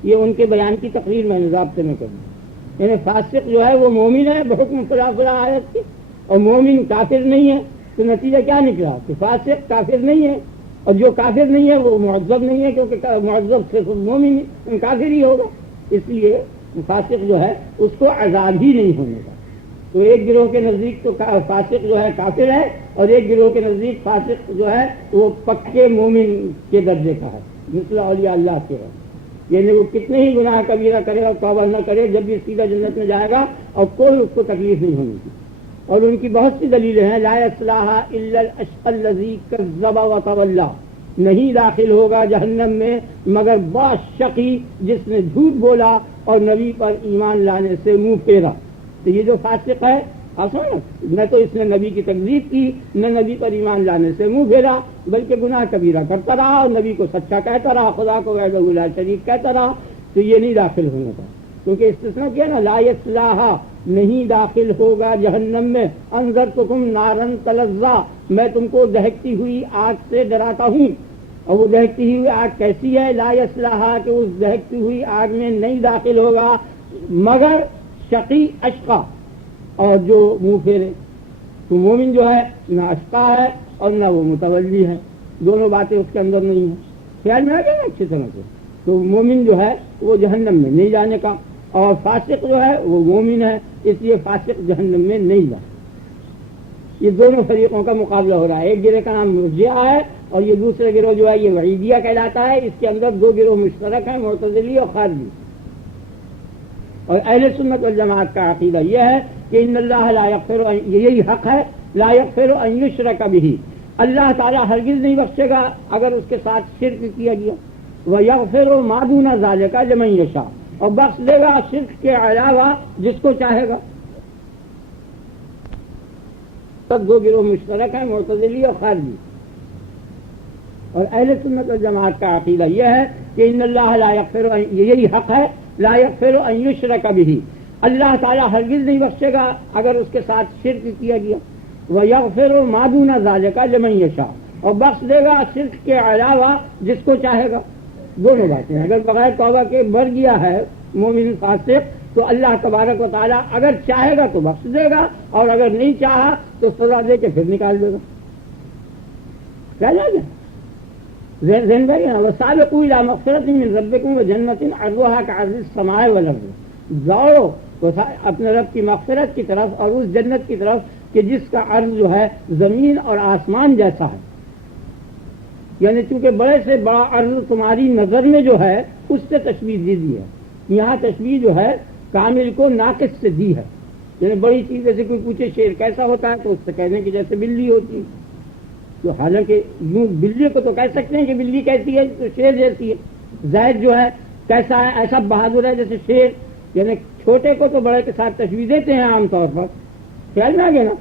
یہ ان کے بیان کی تقریر میں نے ضابطے میں کر دی۔ یعنی فاسق جو ہے وہ مومن ہے بحکم فلاں فلاں آیت کی، اور مومن کافر نہیں ہے، تو نتیجہ کیا نکلا کہ فاسق کافر نہیں ہے، اور جو کافر نہیں ہے وہ معذب نہیں ہے، کیونکہ معذب صرف مومن کافر ہی ہوگا، اس لیے فاسق جو ہے اس کو عذاب ہی نہیں ہونے کا۔ تو ایک گروہ کے نزدیک تو فاسق جو ہے کافر ہے، اور ایک گروہ کے نزدیک فاسق جو ہے وہ پکے مومن کے درجے کا ہے، مثل اولیاء اللہ کے ہے۔ یعنی وہ کتنے ہی گناہ کبیرہ کرے اور توبہ نہ کرے، جب بھی سیدھا جنت میں جائے گا اور کوئی اس کو تکلیف نہیں ہونے کی۔ اور ان کی بہت سی دلیلیں ہیں، لا یصلاھا الا الاشقى الذی کذب وتولی، نہیں داخل ہوگا جہنم میں مگر بہت شقی جس نے جھوٹ بولا اور نبی پر ایمان لانے سے منہ پھیرا۔ تو یہ جو فاسق ہے، آپ سمجھو، نہ تو اس نے نبی کی تکذیب کی، نہ نبی پر ایمان لانے سے منہ پھیرا، بلکہ گناہ کبیرہ کرتا رہا اور نبی کو سچا کہتا رہا، خدا کو وحدہ لا شریک کہتا رہا، تو یہ نہیں داخل ہونے کا، کیونکہ استثناء کیا نا، لا یصلاھا، نہیں داخل ہوگا جہنم میں، انذرتکم نارا تلظی، میں تم کو دہکتی ہوئی آگ سے ڈراتا ہوں۔ اور وہ دہکتی ہوئی آگ کیسی ہے؟ لا یصلاھا، کہ اس دہکتی ہوئی آگ میں نہیں داخل ہوگا مگر شقی اشقا، اور جو منہ پھیرے۔ تو مومن جو ہے نہ اشقا ہے اور نہ وہ متولی ہے، دونوں باتیں اس کے اندر نہیں ہیں۔ خیال میں آ گیا نا اچھی طرح سے. تو مومن جو ہے وہ جہنم میں نہیں جانے کا، اور فاسق جو ہے وہ مومن ہے، اس لیے فاسق جہنم میں نہیں جاتا. یہ دونوں فریقوں کا مقابلہ ہو رہا ہے. ایک گروہ کا نام مرجئہ ہے اور یہ دوسرا گروہ جو ہے یہ وعیدیہ کہلاتا ہے. اس کے اندر دو گروہ مشترک ہیں، معتزلی اور خارجی. اور اہل سنت والجماعت کا عقیدہ یہ ہے کہ ان اللہ لا یغفر، یہی حق ہے، لا یغفر ان یشرک بہ، اللہ تعالیٰ ہرگز نہیں بخشے گا اگر اس کے ساتھ شرک کیا گیا. ویغفر ما دون ذلک لمن یشاء، اور بخش دے گا شرک کے علاوہ جس کو چاہے گا. تب دو گروہ مشترک ہیں، معتزلی اور خارجی. اور اہل سنت والجماعت کا عقیدہ یہ ہے کہ ان اللہ لا یغفر، یہی حق ہے، لا یغفر ان یشرک بہ، اللہ تعالیٰ ہرگز نہیں بخشے گا اگر اس کے ساتھ شرک کیا گیا. ویغفر ما دون ذلک لمن یشاء، اور بخش دے گا شرک کے علاوہ جس کو چاہے گا. دونوں باتیں. اگر بغیر توبہ کے مر گیا ہے مومن فاسق تو اللہ تبارک و تعالیٰ اگر چاہے گا تو بخش دے گا، اور اگر نہیں چاہا تو سزا دے کے پھر نکال دے گا. کیا جائے گا زندگی وسابقوا الی مغفرۃ من ربکم وجنۃ عرضها کعرض السماء والارض، دوڑو اپنے رب کی مغفرت کی طرف اور اس جنت کی طرف کہ جس کا عرض جو ہے زمین اور آسمان جیسا ہے. یعنی چونکہ بڑے سے بڑا عرض تمہاری نظر میں جو ہے اس سے تشبیہ دی ہے. یہاں تشبیہ جو ہے کامل کو ناقص سے دی ہے. یعنی بڑی چیز جیسے کوئی پوچھے شیر کیسا ہوتا ہے تو اس سے کہنے کی جیسے بلی ہوتی ہے، تو حالانکہ یوں بلی کو تو کہہ سکتے ہیں کہ بلی کیسی ہے تو شیر جیسی ہے. زید جو ہے کیسا ہے، ایسا بہادر ہے جیسے شیر. یعنی چھوٹے کو تو بڑے کے ساتھ تشبیہ دیتے ہیں عام طور پر، خیال میں آ گیا نا.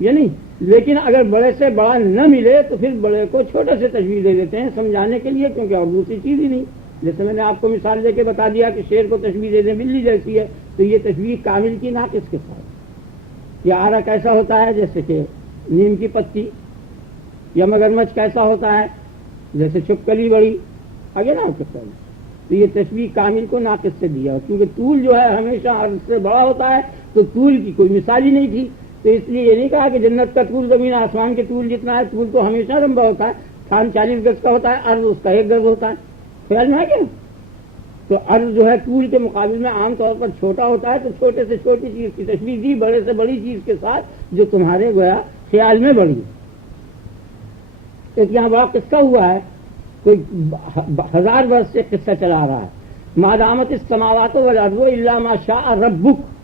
یعنی لیکن اگر بڑے سے بڑا نہ ملے تو پھر بڑے کو چھوٹے سے تشبیہ دے دیتے ہیں سمجھانے کے لیے، کیونکہ اور دوسری چیز ہی نہیں. جیسے میں نے آپ کو مثال دے کے بتا دیا کہ شیر کو تشبیہ دے دیں بلی جیسی ہے، تو یہ تشبیہ کامل کی ناقص کے ساتھ. یا آرا کیسا ہوتا ہے جیسے کہ نیم کی پتی، یا مگرمچھ کیسا ہوتا ہے جیسے چھپکلی بڑی آگے نا چھپکلی. تو یہ تشبیہ کامل کو ناقص سے دیا، کیونکہ طول جو ہے ہمیشہ عرض سے بڑا ہوتا ہے، تو طول کی کوئی مثال ہی نہیں تھی. تو اس لیے یہ نہیں کہا کہ جنت کا طول زمین آسمان کے طول جتنا ہے. طول تو ہمیشہ لمبا ہوتا ہے، 40 گز کا ہوتا ہے، عرض اس کا 1 گز ہوتا ہے. خیال میں ہے کیا؟ تو عرض جو ہے طول کے مقابل میں عام طور پر چھوٹا ہوتا ہے، تو چھوٹے سے چھوٹی چیز کی تشبیہ دی بڑے سے بڑی چیز کے ساتھ جو تمہارے گویا خیال میں بڑی. ایک یہاں بڑا قصہ ہوا ہے، کوئی 1000 برس سے قصہ چلا آ رہا ہے. ما دامت السماوات والارض الا ما شاء ربک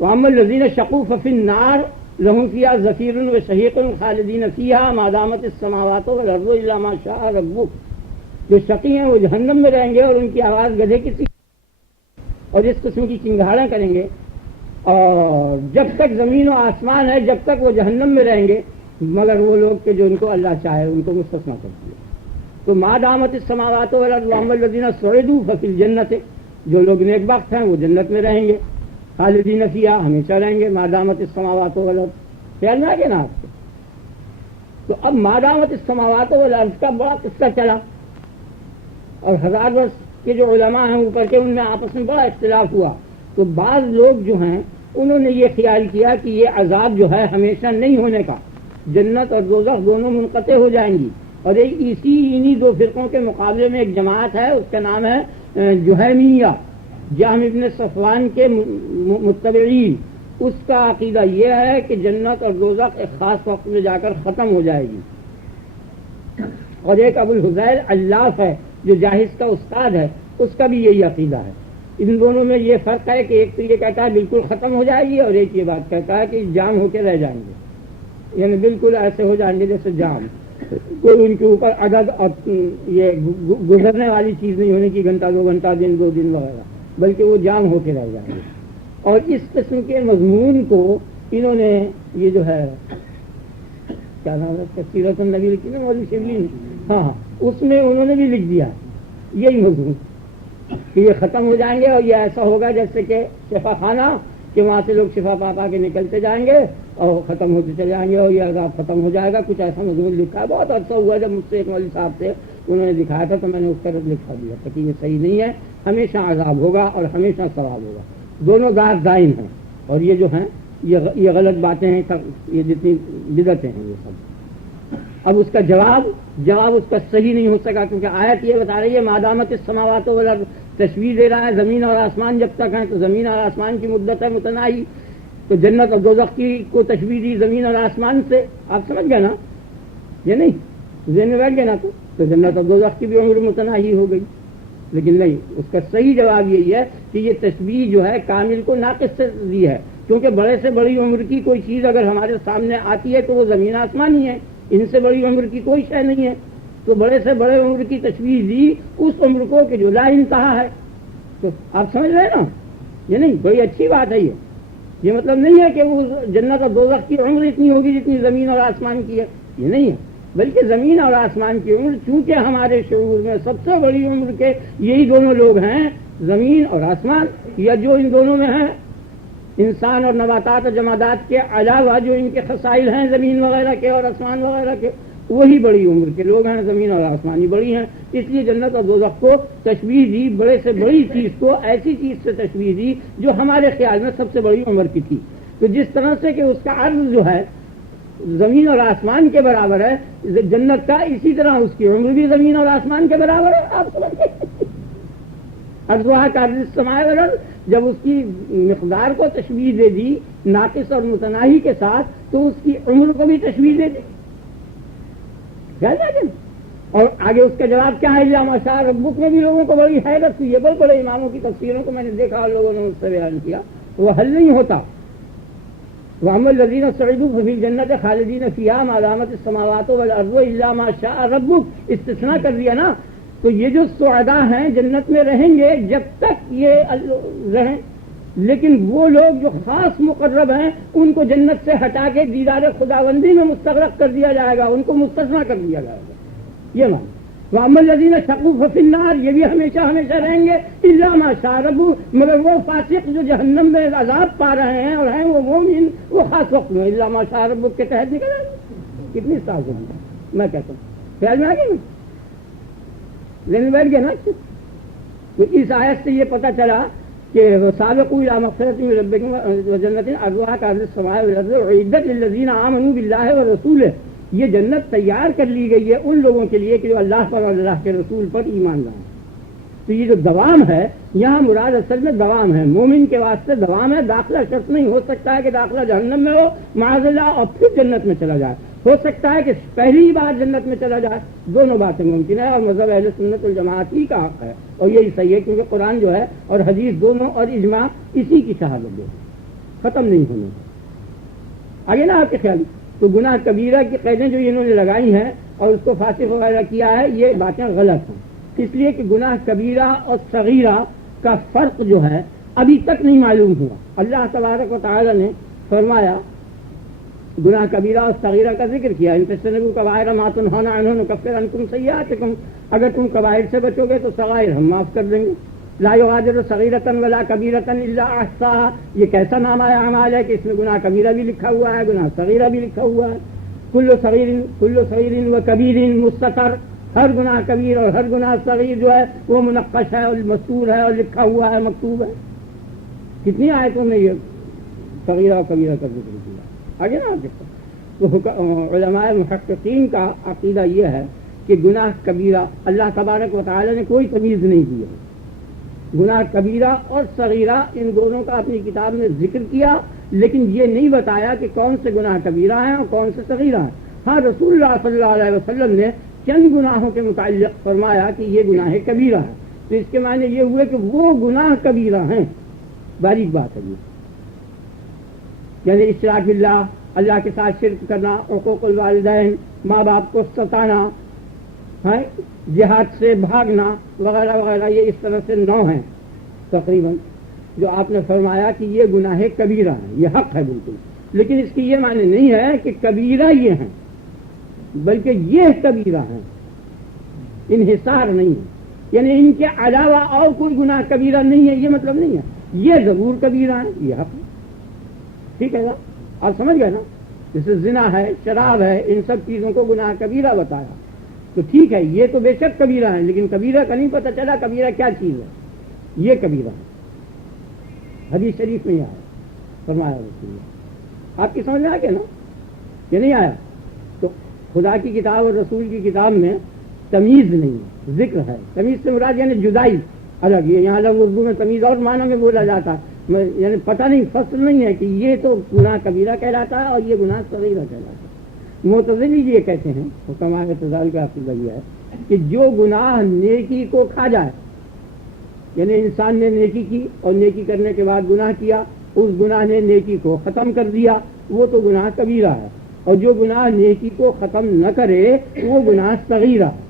واما الذین شقوا ففی النار لهم فیہا زفیر وشہیق خالدین فیہا ما دامت السماوات والارض الا ما شاء ربک. جو شقی ہیں وہ جہنم میں رہیں گے اور ان کی آواز گدھے کی اور اس قسم کی چنگھاڑیں کریں گے، اور جب تک زمین و آسمان ہے جب تک وہ جہنم میں رہیں گے، مگر وہ لوگ کہ جو ان کو اللہ چاہے ان کو مستثنیٰ کر دیا. تو ما دامت السماوات والارض واما الذین سعدوا ففی الجنۃ، جو لوگ نیک بخت ہیں وہ جنت میں رہیں گے، خالدین فیہا ہمیشہ رہیں گے. ما دامت السماوات والارض خیال میں آ گیا نا آپ کو. تو اب ما دامت السماوات والارض کا بڑا قصہ چلا، اور 1000 برس کے جو علماء ہیں اوپر کے ان میں آپس میں بڑا اختلاف ہوا. تو بعض لوگ جو ہیں انہوں نے یہ خیال کیا کہ یہ عذاب جو ہے ہمیشہ نہیں ہونے کا، جنت اور دوزخ دونوں منقطع ہو جائیں گی. اور انہی 2 فرقوں کے مقابلے میں ایک جماعت ہے، اس کا نام ہے جہمیہ، جہم ابن صفوان کے متبعین. اس کا عقیدہ یہ ہے کہ جنت اور دوزخ ایک خاص وقت میں جا کر ختم ہو جائے گی. اور ایک ابو الحذیل علاف ہے جو جاہز کا استاد ہے، اس کا بھی یہی عقیدہ ہے. ان دونوں میں یہ فرق ہے کہ ایک تو یہ کہتا ہے بالکل ختم ہو جائے گی، اور ایک یہ بات کہتا ہے کہ جام ہو کے رہ جائیں گے. یعنی بالکل ایسے ہو جائیں گے جیسے جام، کوئی ان کے اوپر عدد اور یہ گزرنے والی چیز نہیں ہونے کی، گھنٹہ 2 گھنٹہ دن 2 دن وغیرہ، بلکہ وہ جام ہو کے رہ جائیں گے. اور اس قسم کے مضمون کو انہوں نے یہ جو ہے کیا نام ہے سیرت النبی لکھی نا مولوی شبلی نے، ہاں اس میں انہوں نے بھی لکھ دیا یہی مضمون کہ یہ ختم ہو جائیں گے. اور یہ ایسا ہوگا جیسے کہ شفا خانہ کہ وہاں سے لوگ شفا پا کے نکلتے جائیں گے اور ختم ہوتے چلے جائیں گے، اور یہ عذاب ختم ہو جائے گا. کچھ ایسا مضمون لکھا ہے. بہت عرصہ ہوا جب مجھ سے ایک مولوی صاحب سے انہوں نے دکھایا تھا تو میں نے اس کا لکھا دیا کہ یہ صحیح نہیں ہے، ہمیشہ عذاب ہوگا اور ہمیشہ ثواب ہوگا، دونوں ذات دائم ہیں. اور یہ جو ہیں یہ غلط باتیں ہیں، یہ جتنی بدعتیں ہیں یہ سب. اب اس کا جواب اس کا صحیح نہیں ہو سکا، کیونکہ آیت یہ بتا رہی ہے مادامت السماوات والارض، تشبیہ دے رہا ہے زمین اور آسمان جب تک ہیں، تو زمین اور آسمان کی مدت ہے متناہی، تو جنت اور دوزخ کی کو تشبیہ دی زمین اور آسمان سے، آپ سمجھ گئے نا؟ یہ نہیں ذہن میں بیٹھ گئے نا؟ تو جنت اور دوزخ کی بھی عمر متناہی ہو گئی، لیکن نہیں، اس کا صحیح جواب یہی ہے کہ یہ تشبیہ جو ہے کامل کو ناقص سے دی ہے، کیونکہ بڑے سے بڑی عمر کی کوئی چیز اگر ہمارے سامنے آتی ہے تو وہ زمین آسمان ہی ہے، ان سے بڑی عمر کی کوئی شے نہیں ہے، تو بڑے سے بڑے عمر کی تشبیہ دی اس عمر کو کہ جو لا انتہا ہے، تو آپ سمجھ رہے ہیں نا؟ یہ نہیں، بڑی اچھی بات ہے یہ مطلب نہیں ہے کہ وہ جنت اور دوزخ کی عمر اتنی ہوگی جتنی زمین اور آسمان کی ہے، یہ نہیں ہے، بلکہ زمین اور آسمان کی عمر چونکہ ہمارے شعور میں سب سے بڑی عمر کے یہی دونوں لوگ ہیں، زمین اور آسمان، یا جو ان دونوں میں ہیں انسان اور نباتات اور جمادات کے علاوہ جو ان کے خصائل ہیں زمین وغیرہ کے اور آسمان وغیرہ کے، وہی بڑی عمر کے لوگ ہیں، زمین اور آسمانی بڑی ہیں، اس لیے جنت اور دوزخ کو تشبیہ دی، بڑے سے بڑی چیز کو ایسی چیز سے تشبیہ دی جو ہمارے خیال میں سب سے بڑی عمر کی تھی، تو جس طرح سے کہ اس کا عرض جو ہے زمین اور آسمان کے برابر ہے، جنت کا اسی طرح اس کی عمر بھی زمین اور آسمان کے برابر ہے، آپ سمجھتے ارضها كعرض السماء والارض، جب اس کی مقدار کو تشبیہ دے دی ناقص اور متناہی کے ساتھ، تو اس کی عمر کو بھی تشبیہ دے دی، اور آگے اس کا جواب کیا ہے؟ الا ما شاء ربک میں بھی لوگوں کو بڑی حیرت ہوئی ہے، بڑے بڑے اماموں کی تفسیروں کو میں نے دیکھا اور لوگوں نے مجھ سے بیان کیا، وہ حل نہیں ہوتا۔ وَأَمَّا الَّذِينَ سُعِدُوا فَفِي الْجَنَّةِ خَالِدِينَ فِيهَا مَا دَامَتِ السَّمَاوَاتُ وَالْأَرْضُ إِلَّا مَا شَاءَ رَبُّكَ، استثناء کر دیا نا، تو یہ جو سعداء ہیں جنت میں رہیں گے جب تک یہ رہیں، لیکن وہ لوگ جو خاص مقرب ہیں ان کو جنت سے ہٹا کے دیدار خداوندی میں مستغرق کر دیا جائے گا، ان کو مستثنیٰ کر دیا جائے گا، یہ مان۔ وَأَمَّا الَّذِينَ شَقُوا فَفِي النَّارِ، یہ بھی ہمیشہ ہمیشہ رہیں گے، إِلَّا مَا شَاءَ رَبُّكَ، مگر وہ فاسق جو جہنم میں عذاب پا رہے ہیں اور ہیں وہ مومن، وہ خاص وقت میں إِلَّا مَا شَاءَ رَبُّكَ کے تحت نکل آئیں گے۔ کتنی سال سے میں کہتا ہوں، خیال میں آ گئی نا؟ لینے بیٹھ گیا نا؟ تو اس آیت سے یہ پتہ چلا کہ سابقوا إلى مغفرة من ربكم وجنة عرضها كعرض السماء والأرض أعدت للذين آمنوا بالله ورسوله، یہ جنت تیار کر لی گئی ہے ان لوگوں کے لیے کہ جو اللہ پر اور اللہ کے رسول پر ایمان لائیں۔ تو یہ جو دوام ہے یہاں مراد اصل میں دوام ہے، مومن کے واسطے دوام ہے، داخلہ شرط نہیں ہو سکتا ہے کہ داخلہ جہنم میں ہو معاذ اللہ اور پھر جنت میں چلا جائے، ہو سکتا ہے کہ پہلی بار جنت میں چلا جائے، دونوں باتیں ممکن ہے، اور مذہب اہل سنت والجماعت ہی کا حق ہے اور یہی صحیح ہے، کیونکہ قرآن جو ہے اور حدیث دونوں اور اجماع اسی کی شہادت دے، ختم نہیں ہونے۔ آگے نا آپ کے خیال، تو گناہ کبیرہ کی قیدیں جو انہوں نے لگائی ہیں اور اس کو فاسق وغیرہ کیا ہے، یہ باتیں غلط ہیں، اس لیے کہ گناہ کبیرہ اور صغیرہ کا فرق جو ہے ابھی تک نہیں معلوم ہوا۔ اللہ تبارک و تعالی نے فرمایا، گناہ کبیرہ اور صغیرہ کا ذکر کیا، ان تجتنبوا کبائر ما تنہون عنہ نکفر عنکم سیئاتکم، اگر تم کبائر سے بچو گے تو صغائر ہم معاف کر دیں گے۔ لا یغادر صغیرۃ ولا کبیرۃ الا احصاها، یہ کیسا نامہ اعمال ہے کہ اس میں گناہ کبیرہ بھی لکھا ہوا ہے، گناہ صغیرہ بھی لکھا ہوا ہے۔ کل صغیر و کبیر مستتر، ہر گناہ کبیر اور ہر گناہ صغیر جو ہے وہ منقش ہے اور مستور ہے اور لکھا ہوا ہے، مکتوب ہے۔ کتنی آیتوں میں یہ صغیرہ اور کبیرہ کا ذکر کیا، آگے نا دیکھو۔ تو علماء محققین کا عقیدہ یہ ہے کہ گناہ کبیرہ اللہ تبارک و تعالی نے کوئی تمیز نہیں دی ہے، گناہ کبیرہ اور صغیرہ ان دونوں کا اپنی کتاب میں ذکر کیا، لیکن یہ نہیں بتایا کہ کون سے گناہ کبیرہ ہیں اور کون سے صغیرہ ہیں۔ ہاں رسول اللہ صلی اللہ علیہ وسلم نے چند گناہوں کے متعلق فرمایا کہ یہ گناہ کبیرہ ہے، تو اس کے معنی یہ ہوئے کہ وہ گناہ کبیرہ ہیں، باریک بات ہے یہ، یعنی اشراک باللہ، اللہ کے ساتھ شرک کرنا، حقوق الوالدین، ماں باپ کو ستانا، جہاد سے بھاگنا وغیرہ وغیرہ، یہ اس طرح سے 9 ہیں تقریباً جو آپ نے فرمایا کہ یہ گناہ کبیرہ ہیں، یہ حق ہے بالکل، لیکن اس کی یہ معنی نہیں ہے کہ کبیرہ یہ ہیں، بلکہ یہ کبیرہ ہیں، انحصار نہیں ہے، یعنی ان کے علاوہ اور کوئی گناہ کبیرہ نہیں ہے، یہ مطلب نہیں ہے، یہ ضرور کبیرہ ہیں، یہ حق ہے، ٹھیک ہے نا؟ آپ سمجھ گئے نا؟ جیسے زنا ہے، شراب ہے، ان سب چیزوں کو گناہ کبیرہ بتایا، تو ٹھیک ہے یہ تو بے شک کبیرہ ہیں، لیکن کبیرہ کا نہیں پتہ چلا کبیرہ کیا چیز ہے، یہ کبیرہ ہے، حدیث شریف میں آیا فرمایا رسول اللہ۔ آپ کی سمجھ میں آ گیا نا؟ یہ نہیں آیا؟ تو خدا کی کتاب اور رسول کی کتاب میں تمیز نہیں ہے، ذکر ہے. تمیز سے مراد یعنی جدائی الگ. یہ یہاں لفظ اردو میں تمیز اور معنی میں بولا جاتا ہے، یعنی پتہ نہیں، فصل نہیں ہے کہ یہ تو گناہ کبیرہ کہلاتا ہے اور یہ گناہ صغیرہ کہلاتا ہے. معتزلی یہ کہتے ہیں، حکماء اعتزال کا عقیدہ یہ ہے کہ جو گناہ نیکی کو کھا جائے، یعنی انسان نے نیکی کی اور نیکی کرنے کے بعد گناہ کیا، اس گناہ نے نیکی کو ختم کر دیا، وہ تو گناہ کبیرہ ہے. اور جو گناہ نیکی کو ختم نہ کرے وہ گناہ صغیرہ ہے.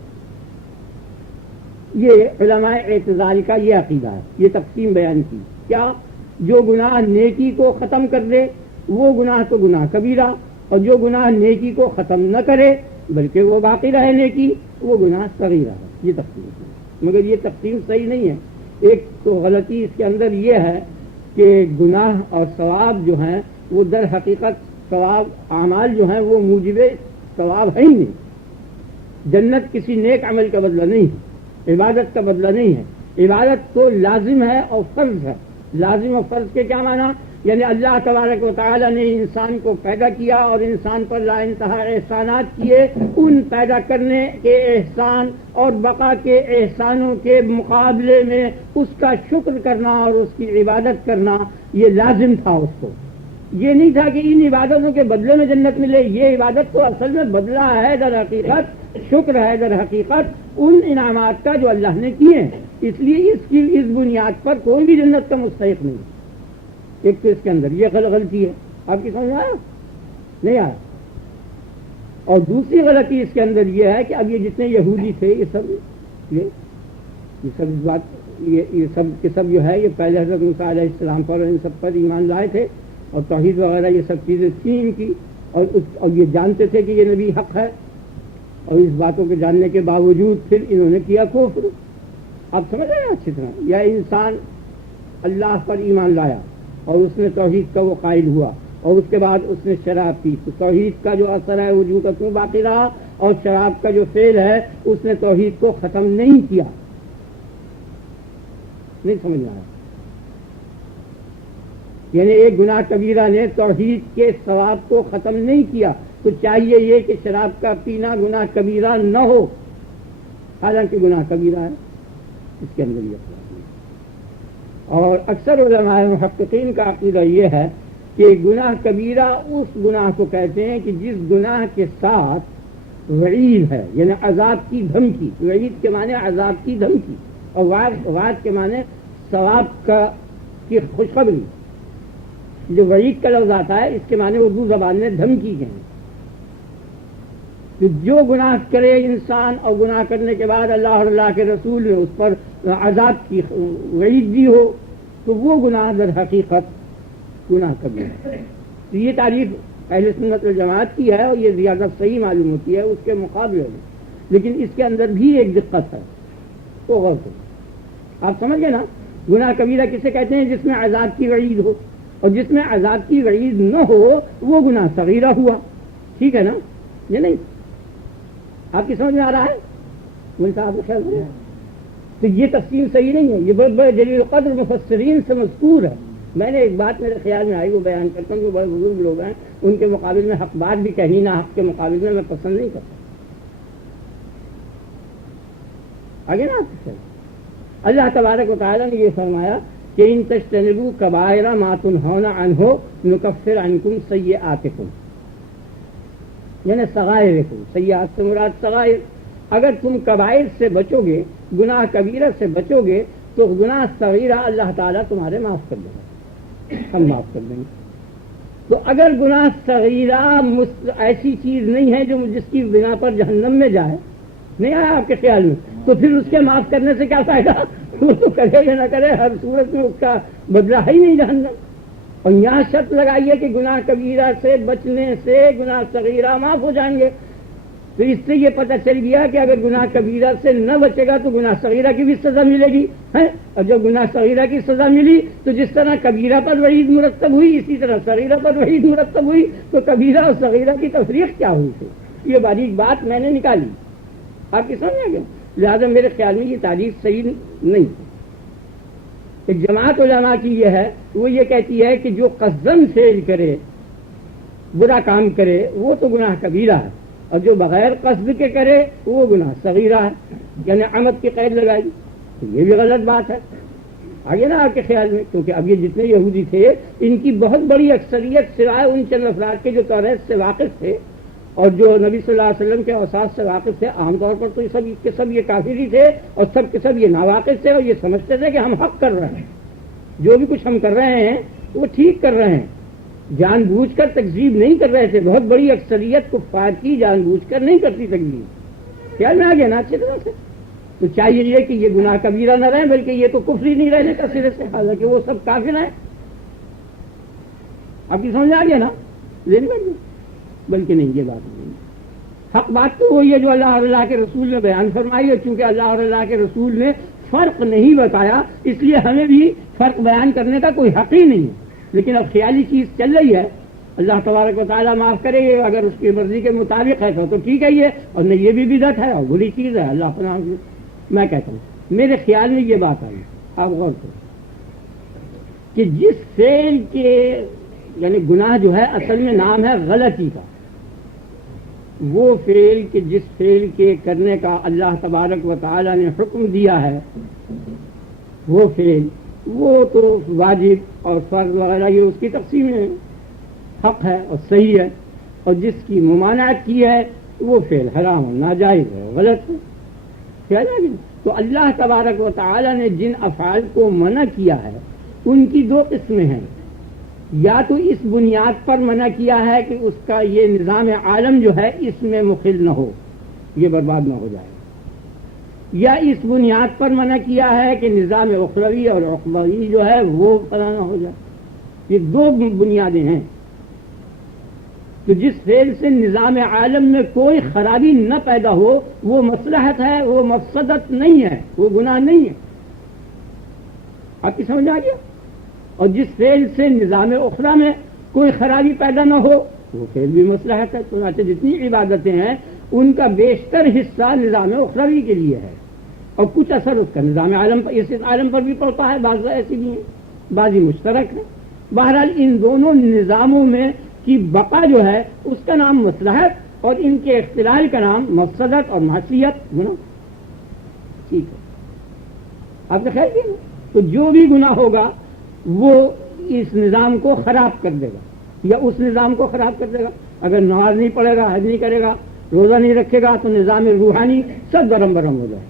یہ علماء اعتزال کا یہ عقیدہ ہے. یہ تقسیم بیان کی کیا، جو گناہ نیکی کو ختم کر دے وہ گناہ تو گناہ کبیرہ، اور جو گناہ نیکی کو ختم نہ کرے بلکہ وہ باقی رہے نیکی، وہ گناہ صغیرہ ہے. یہ تقسیم ہے، مگر یہ تقسیم صحیح نہیں ہے. ایک تو غلطی اس کے اندر یہ ہے کہ گناہ اور ثواب جو ہیں وہ در حقیقت ثواب اعمال جو ہیں وہ موجب ثواب ہے ہی نہیں. جنت کسی نیک عمل کا بدلہ نہیں ہے، عبادت کا بدلہ نہیں ہے. عبادت تو لازم ہے اور فرض ہے. لازم اور فرض کے کیا معنی؟ یعنی اللہ تبارک و تعالی نے انسان کو پیدا کیا اور انسان پر لا انتہا احسانات کیے. ان پیدا کرنے کے احسان اور بقا کے احسانوں کے مقابلے میں اس کا شکر کرنا اور اس کی عبادت کرنا یہ لازم تھا اس کو. یہ نہیں تھا کہ ان عبادتوں کے بدلے میں جنت ملے. یہ عبادت تو اصل میں بدلہ ہے در حقیقت، شکر ہے در حقیقت ان انعامات کا جو اللہ نے کیے ہیں. اس لیے اس بنیاد پر کوئی بھی جنت کا مستحق نہیں. ایک تو اس کے اندر یہ غلطی ہے. آپ کی سمجھ میں آیا؟ نہیں آیا. اور دوسری غلطی اس کے اندر یہ ہے کہ اب یہ جتنے یہودی تھے یہ سب اس بات یہ سب کے سب جو ہے یہ پہلے حضرت موسیٰ علیہ السلام پر ان سب پر ایمان لائے تھے اور توحید وغیرہ یہ سب چیزیں تھیں ان کی، اور یہ جانتے تھے کہ یہ نبی حق ہے، اور اس باتوں کے جاننے کے باوجود پھر انہوں نے کیا کفر. آپ سمجھ رہے ہیں اچھی طرح؟ یا انسان اللہ پر ایمان لایا اور اس نے توحید کا وہ قائل ہوا اور اس کے بعد اس نے شراب پی، تو توحید کا جو اثر ہے وجود کا کیوں باقی رہا؟ اور شراب کا جو فعل ہے اس نے توحید کو ختم نہیں کیا. نہیں سمجھ میں آیا؟ یعنی ایک گناہ کبیرہ نے توحید کے ثواب کو ختم نہیں کیا. تو چاہیے یہ کہ شراب کا پینا گناہ کبیرہ نہ ہو، حالانکہ گناہ کبیرہ ہے. اس کے اندر یہ اور اکثر علماء محققین کا عقیدہ یہ ہے کہ گناہ کبیرہ اس گناہ کو کہتے ہیں کہ جس گناہ کے ساتھ وعید ہے، یعنی عذاب کی دھمکی. وعید کے معنی عذاب کی دھمکی، اور وعد کے معنی ثواب کی خوشخبری. جو وعید کا لفظ آتا ہے اس کے معنی اردو زبان میں دھمکی کے ہیں. جو گناہ کرے انسان اور گناہ کرنے کے بعد اللہ اور اللہ کے رسول نے اس پر عذاب کی وعید دی ہو تو وہ گناہ در حقیقت گناہ کبیرہ ہے. تو یہ تعریف اہل سنت والجماعت کی ہے اور یہ زیادہ صحیح معلوم ہوتی ہے اس کے مقابلے میں. لیکن اس کے اندر بھی ایک دقت ہے، تو غور کرو. آپ سمجھ گئے نا؟ گناہ کبیرہ کسے کہتے ہیں؟ جس میں عذاب کی وعید ہو، اور جس میں عذاب کی وعید نہ ہو وہ گناہ صغیرہ ہوا. ٹھیک ہے نا؟ یہ نہیں آپ کی سمجھ میں آ رہا ہے؟ مجھے صاحب خیال ہے تو یہ تقسیم صحیح نہیں ہے. یہ بڑے بڑے جلیل القدر مفسرین سے مذکور ہے. میں نے ایک بات میرے خیال میں آئی وہ بیان کرتا ہوں. جو بڑے بزرگ لوگ ہیں ان کے مقابل میں حق بات بھی کہنی نہ حق کے مقابل میں پسند نہیں کرتا. آگے نا اللہ تبارک و تعالیٰ نے یہ فرمایا کہ ان تجتنبوا کبائر ما تنہون عنہ نکفر عنکم سیئاتکم، یعنی صغائرکم. سیئات سے مراد صغائر. اگر تم کبائر سے بچو گے، گناہ کبیرہ سے بچو گے تو گناہ صغیرہ اللہ تعالیٰ تمہارے معاف کر دیں گے، ہم معاف کر دیں گے. تو اگر گناہ صغیرہ ایسی چیز نہیں ہے جو جس کی بنا پر جہنم میں جائے، نہیں آیا آپ کے خیال میں، تو پھر اس کے معاف کرنے سے کیا فائدہ؟ وہ تو کرے یا نہ کرے ہر صورت میں اس کا بدلہ ہے ہی نہیں جہنم. اور یہاں شرط لگائیے کہ گناہ کبیرہ سے بچنے سے گناہ صغیرہ معاف ہو جائیں گے. تو اس سے یہ پتہ چل گیا کہ اگر گناہ کبیرہ سے نہ بچے گا تو گناہ صغیرہ کی بھی سزا ملے گی ہے. اور جب گناہ صغیرہ کی سزا ملی تو جس طرح کبیرہ پر وعید مرتب ہوئی اسی طرح صغیرہ پر وعید مرتب ہوئی. تو کبیرہ اور صغیرہ کی تفریق کیا ہوئی تھی؟ یہ باریک بات میں نے نکالی. آپ کی سمجھ آ گیا؟ لہٰذا میرے خیال میں یہ تعریف صحیح نہیں. ایک جماعت علماء کی یہ ہے، وہ یہ کہتی ہے کہ جو قصداً فعل کرے، برا کام کرے، وہ تو گناہ کبیرہ ہے. اور جو بغیر قصد کے کرے وہ گناہ صغیرہ ہے، یعنی عمد کی قید لگائی، تو یہ بھی غلط بات ہے. آگے نا آپ کے خیال میں، کیونکہ اب یہ جتنے یہودی تھے ان کی بہت بڑی اکثریت سوائے ان چند افراد کے جو توریت سے واقف تھے اور جو نبی صلی اللہ علیہ وسلم کے اوصاف سے واقف تھے، عام طور پر تو یہ سب کے سب یہ کافر ہی تھے، اور سب کے سب یہ ناواقف تھے، اور یہ سمجھتے تھے کہ ہم حق کر رہے ہیں، جو بھی کچھ ہم کر رہے ہیں وہ ٹھیک کر رہے ہیں، جان بوجھ کر تکذیب نہیں کر رہے تھے. بہت بڑی اکثریت کفار کی جان بوجھ کر نہیں کرتی تکذیب. خیال میں آ گیا نا اچھی طرح سے؟ تو چاہیے یہ کہ یہ گناہ کبیرہ نہ رہے، بلکہ یہ تو کفر ہی نہیں رہنے کا سرے سے، حالانکہ وہ سب کافر ہیں. آپ کی سمجھ آ گیا نا؟ بلکہ نہیں، یہ بات نہیں. حق بات تو وہی ہے جو اللہ اور اللہ کے رسول نے بیان فرمائی ہے. چونکہ اللہ اور اللہ کے رسول نے فرق نہیں بتایا، اس لیے ہمیں بھی فرق بیان کرنے کا کوئی حق ہی نہیں ہے. لیکن اب خیالی چیز چل رہی ہے، اللہ تبارک و تعالیٰ معاف کرے، اگر اس کی مرضی کے مطابق ہے تو ٹھیک ہے یہ، اور نہیں یہ بھی بدعت ہے اور بری چیز ہے. اللہ پناہ. میں کہتا ہوں میرے خیال میں یہ بات آئی، آپ غور کریں کہ جس فعل کے یعنی گناہ جو ہے اصل میں نام ہے غلطی کا، وہ فعل کہ جس فعل کے کرنے کا اللہ تبارک و تعالیٰ نے حکم دیا ہے، وہ فعل وہ تو واجب اور فرض وغیرہ یہ اس کی تقسیم ہے، حق ہے اور صحیح ہے، اور جس کی ممانعت کی ہے وہ فعل حرام اور ناجائز ہے، غلط ہے. خیال ہے؟ تو اللہ تبارک و تعالیٰ نے جن افعال کو منع کیا ہے ان کی دو قسمیں ہیں. یا تو اس بنیاد پر منع کیا ہے کہ اس کا یہ نظام عالم جو ہے اس میں مخل نہ ہو، یہ برباد نہ ہو جائے، یا اس بنیاد پر منع کیا ہے کہ نظام اخروی اور عقبی جو ہے وہ فنا نہ ہو جائے. یہ دو بنیادیں ہیں. تو جس فعل سے نظام عالم میں کوئی خرابی نہ پیدا ہو وہ مصلحت ہے، وہ مفسدت نہیں ہے، وہ گناہ نہیں ہے. آپ کی سمجھ آ گیا؟ اور جس فعل سے نظام اخرا میں کوئی خرابی پیدا نہ ہو وہ فعل بھی مصلحت ہے. چنانچہ جتنی عبادتیں ہیں ان کا بیشتر حصہ نظام اخروی کے لیے ہے، اور کچھ اثر اس کا نظام عالم پر، اس عالم پر بھی پڑتا ہے، بعض ایسی بھی ہیں، بعضی مشترک ہیں. بہرحال ان دونوں نظاموں میں کی بقا جو ہے اس کا نام مصلحت، اور ان کے اختلال کا نام مفسدت اور معصیت، گناہ. ٹھیک ہے؟ آپ نے خیال کیا؟ تو جو بھی گناہ ہوگا وہ اس نظام کو خراب کر دے گا، یا اس نظام کو خراب کر دے گا. اگر نماز نہیں پڑھے گا، حج نہیں کرے گا، روزہ نہیں رکھے گا، تو نظام روحانی سب درم برم ہو جائے.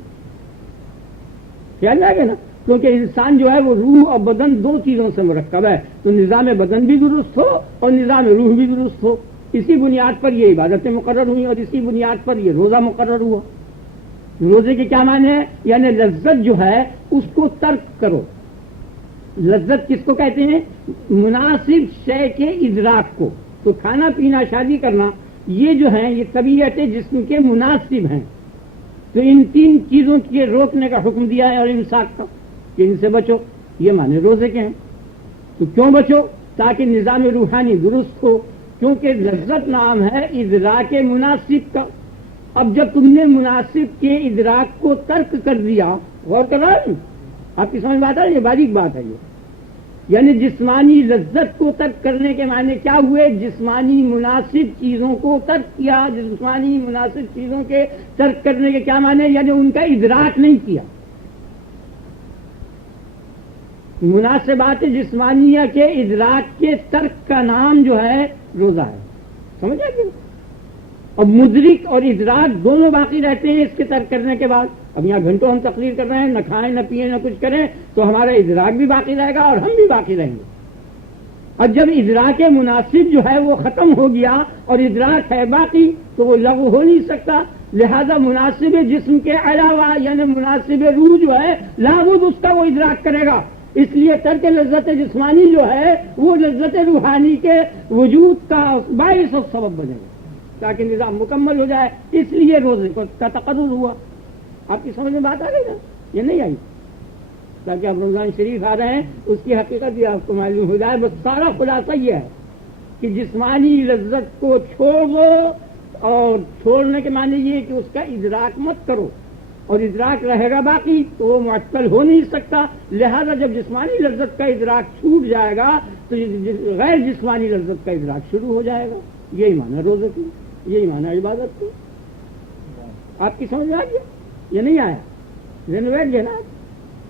خیال آ گیا نا؟ کیونکہ انسان جو ہے وہ روح اور بدن دو چیزوں سے مرکب ہے، تو نظام بدن بھی درست ہو اور نظام روح بھی درست ہو. اسی بنیاد پر یہ عبادتیں مقرر ہوئی اور اسی بنیاد پر یہ روزہ مقرر ہوا. روزے کے کیا معنی ہے؟ یعنی لذت جو ہے اس کو ترک کرو. لذت کس کو کہتے ہیں؟ مناسب شے کے ادراک کو. تو کھانا پینا، شادی کرنا، یہ جو ہیں یہ طبیعت جسم کے مناسب ہیں. تو ان تین چیزوں کے روکنے کا حکم دیا ہے اور امساک کا کہ ان سے بچو. یہ معنی روزے کے ہیں. تو کیوں بچو؟ تاکہ نظام روحانی درست ہو. کیونکہ لذت نام ہے ادراک مناسب کا. اب جب تم نے مناسب کے ادراک کو ترک کر دیا، غور کر رہا ہے آپ کی سمجھ بات ہے؟ یہ باریک بات ہے یہ. یعنی جسمانی لذت کو ترک کرنے کے معنی کیا ہوئے؟ جسمانی مناسب چیزوں کو ترک کیا. جسمانی مناسب چیزوں کے ترک کرنے کے کیا معنی؟ یعنی ان کا ادراک نہیں کیا. مناسبات جسمانیہ کے ادراک کے ترک کا نام جو ہے روزہ ہے. سمجھ آئے گی؟ اور مدرک اور ادراک دونوں باقی رہتے ہیں اس کے ترک کرنے کے بعد. اب یہاں گھنٹوں ہم تقریر کر رہے ہیں، نہ کھائیں نہ پیئیں نہ کچھ کریں، تو ہمارا ادراک بھی باقی رہے گا اور ہم بھی باقی رہیں گے. اور جب ادراک مناسب جو ہے وہ ختم ہو گیا اور ادراک ہے باقی، تو وہ لغو ہو نہیں سکتا. لہذا مناسب جسم کے علاوہ یعنی مناسب روح جو ہے لابد اس کا وہ ادراک کرے گا. اس لیے ترک لذت جسمانی جو ہے وہ لذت روحانی کے وجود کا باعث اور سبب بنے گا تاکہ نظام مکمل ہو جائے. اس لیے روزے کا تقرر ہوا. آپ کی سمجھ میں بات آ گئی نا؟ یہ نہیں آئی؟ تاکہ اب رمضان شریف آ رہے ہیں اس کی حقیقت بھی آپ کو معلوم ہو جائے. بس سارا خلاصہ یہ ہے کہ جسمانی لذت کو چھوڑ دو، اور چھوڑنے کے معنی یہ کہ اس کا ادراک مت کرو، اور ادراک رہے گا باقی تو وہ معطل ہو نہیں سکتا. لہذا جب جسمانی لذت کا ادراک چھوٹ جائے گا تو غیر جسمانی لذت کا ادراک شروع ہو جائے گا. یہی معنی روزے کی. یہی معنی ہے عبادت کو. آپ کی سمجھ میں آ گیا؟ یہ نہیں آیا؟ رینویٹ جناب.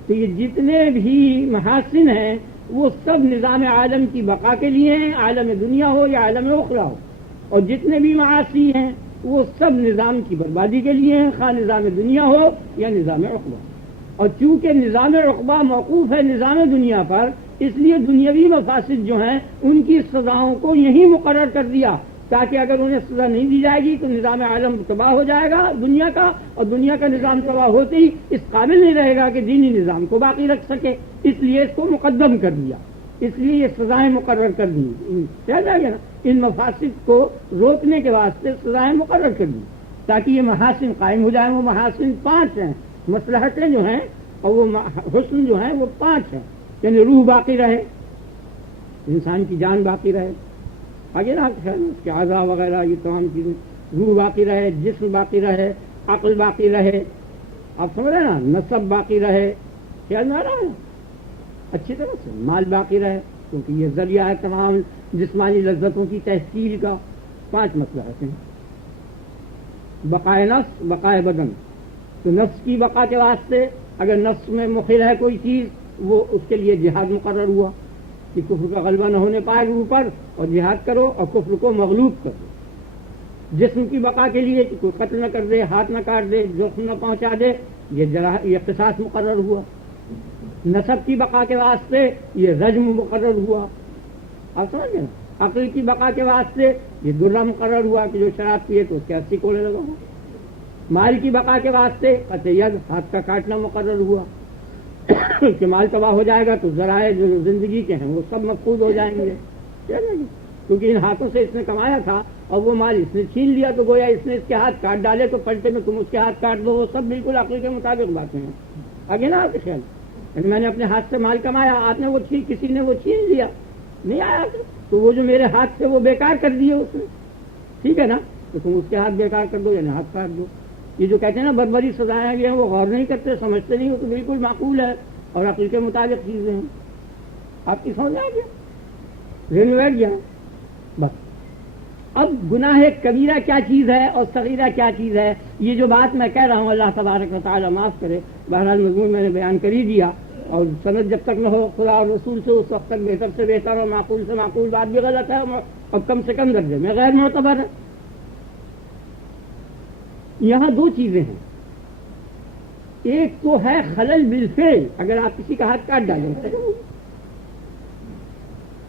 تو یہ جتنے بھی محاسن ہیں وہ سب نظام عالم کی بقا کے لیے ہیں، عالم دنیا ہو یا عالم اخری ہو. اور جتنے بھی معاصی ہیں وہ سب نظام کی بربادی کے لیے ہیں، خواہ نظام دنیا ہو یا نظام عقبہ. اور چونکہ نظام عقبہ موقوف ہے نظام دنیا پر، اس لیے دنیاوی مفاسد جو ہیں ان کی سزاؤں کو یہی مقرر کر دیا، تاکہ اگر انہیں سزا نہیں دی جائے گی تو نظام عالم تباہ ہو جائے گا دنیا کا، اور دنیا کا نظام تباہ ہوتے ہی اس قابل نہیں رہے گا کہ دینی نظام کو باقی رکھ سکے. اس لیے اس کو مقدم کر دیا، اس لیے یہ سزائیں مقرر کر دی. یاد آ گیا نا؟ ان مفاسد کو روکنے کے واسطے سزائیں مقرر کر دی تاکہ یہ محاسن قائم ہو جائیں. وہ محاسن 5 ہیں، مصلحتیں جو ہیں اور وہ حسن جو ہیں وہ 5 ہیں. یعنی روح باقی رہے، انسان کی جان باقی رہے، آگے نا اس کے اعضاء وغیرہ یہ تمام چیزیں، روح باقی رہے، جسم باقی رہے، عقل باقی رہے، آپ سمجھ رہے ہیں نا، نسب باقی رہے، خیال میں آ رہا ہے اچھی طرح سے، مال باقی رہے کیونکہ یہ ذریعہ ہے تمام جسمانی لذتوں کی تحصیل کا. 5 مصلحتیں ہیں. بقائے نفس، بقائے بدن. تو نفس کی بقا کے واسطے اگر نفس میں مخل ہے کوئی چیز، وہ اس کے لیے جہاد مقرر ہوا کہ کفر کا غلبہ نہ ہونے پائے اوپر، اور جہاد کرو اور کفر کو مغلوب کرو. جسم کی بقا کے لیے کہ کوئی قتل نہ کر دے، ہاتھ نہ کاٹ دے، زخم نہ پہنچا دے، یہ قصاص مقرر ہوا. نسب کی بقا کے واسطے یہ رجم مقرر ہوا. آپ سمجھ گئے نا؟ عقل کی بقا کے واسطے یہ درہ مقرر ہوا کہ جو شراب پیے تو اس کے 80 کوڑے لگاؤ. مال کی بقا کے واسطے قطع ید، ہاتھ کا کاٹنا مقرر ہوا کہ مال تباہ ہو جائے گا تو ذرائع جو زندگی کے ہیں وہ سب مفقود ہو جائیں گے. کیونکہ ان ہاتھوں سے اس نے کمایا تھا اور وہ مال اس نے چھین لیا تو گویا اس نے اس کے ہاتھ کاٹ ڈالے تو پلٹے میں تم اس کے ہاتھ کاٹ دو. وہ سب بالکل عقل کے مطابق باتیں ہیں. آگے نا آپ کے خیال یعنی میں نے اپنے ہاتھ سے مال کمایا، آپ نے وہ کسی نے وہ چھین لیا، نہیں آیا تو وہ جو میرے ہاتھ سے وہ بیکار کر دیے اس نے، ٹھیک ہے نا، تو تم اس کے ہاتھ بیکار کر دو یعنی ہاتھ کاٹ دو. یہ جو کہتے ہیں نا بربری سزائیں یہ ہیں، وہ غور نہیں کرتے، سمجھتے نہیں، وہ تو بالکل معقول ہے اور عقل کے مطابق چیزیں ہیں. آپ کی سمجھ آ گیا؟ رینویٹ گیا بس. اب گناہ کبیرہ کیا چیز ہے اور صغیرہ کیا چیز ہے، یہ جو بات میں کہہ رہا ہوں اللہ تبارک و تعالی معاف کرے. بہرحال مضمون میں نے بیان کر ہی دیا، اور سند جب تک نہ ہو خدا اور رسول سے اس وقت تک بہتر سے بہتر اور معقول سے معقول بات بھی غلط ہے اور کم سے کم درجے میں غیر معتبر ہے. یہاں 2 چیزیں ہیں. ایک تو ہے خلل بالفعل، اگر آپ کسی کا ہاتھ کاٹ ڈالیں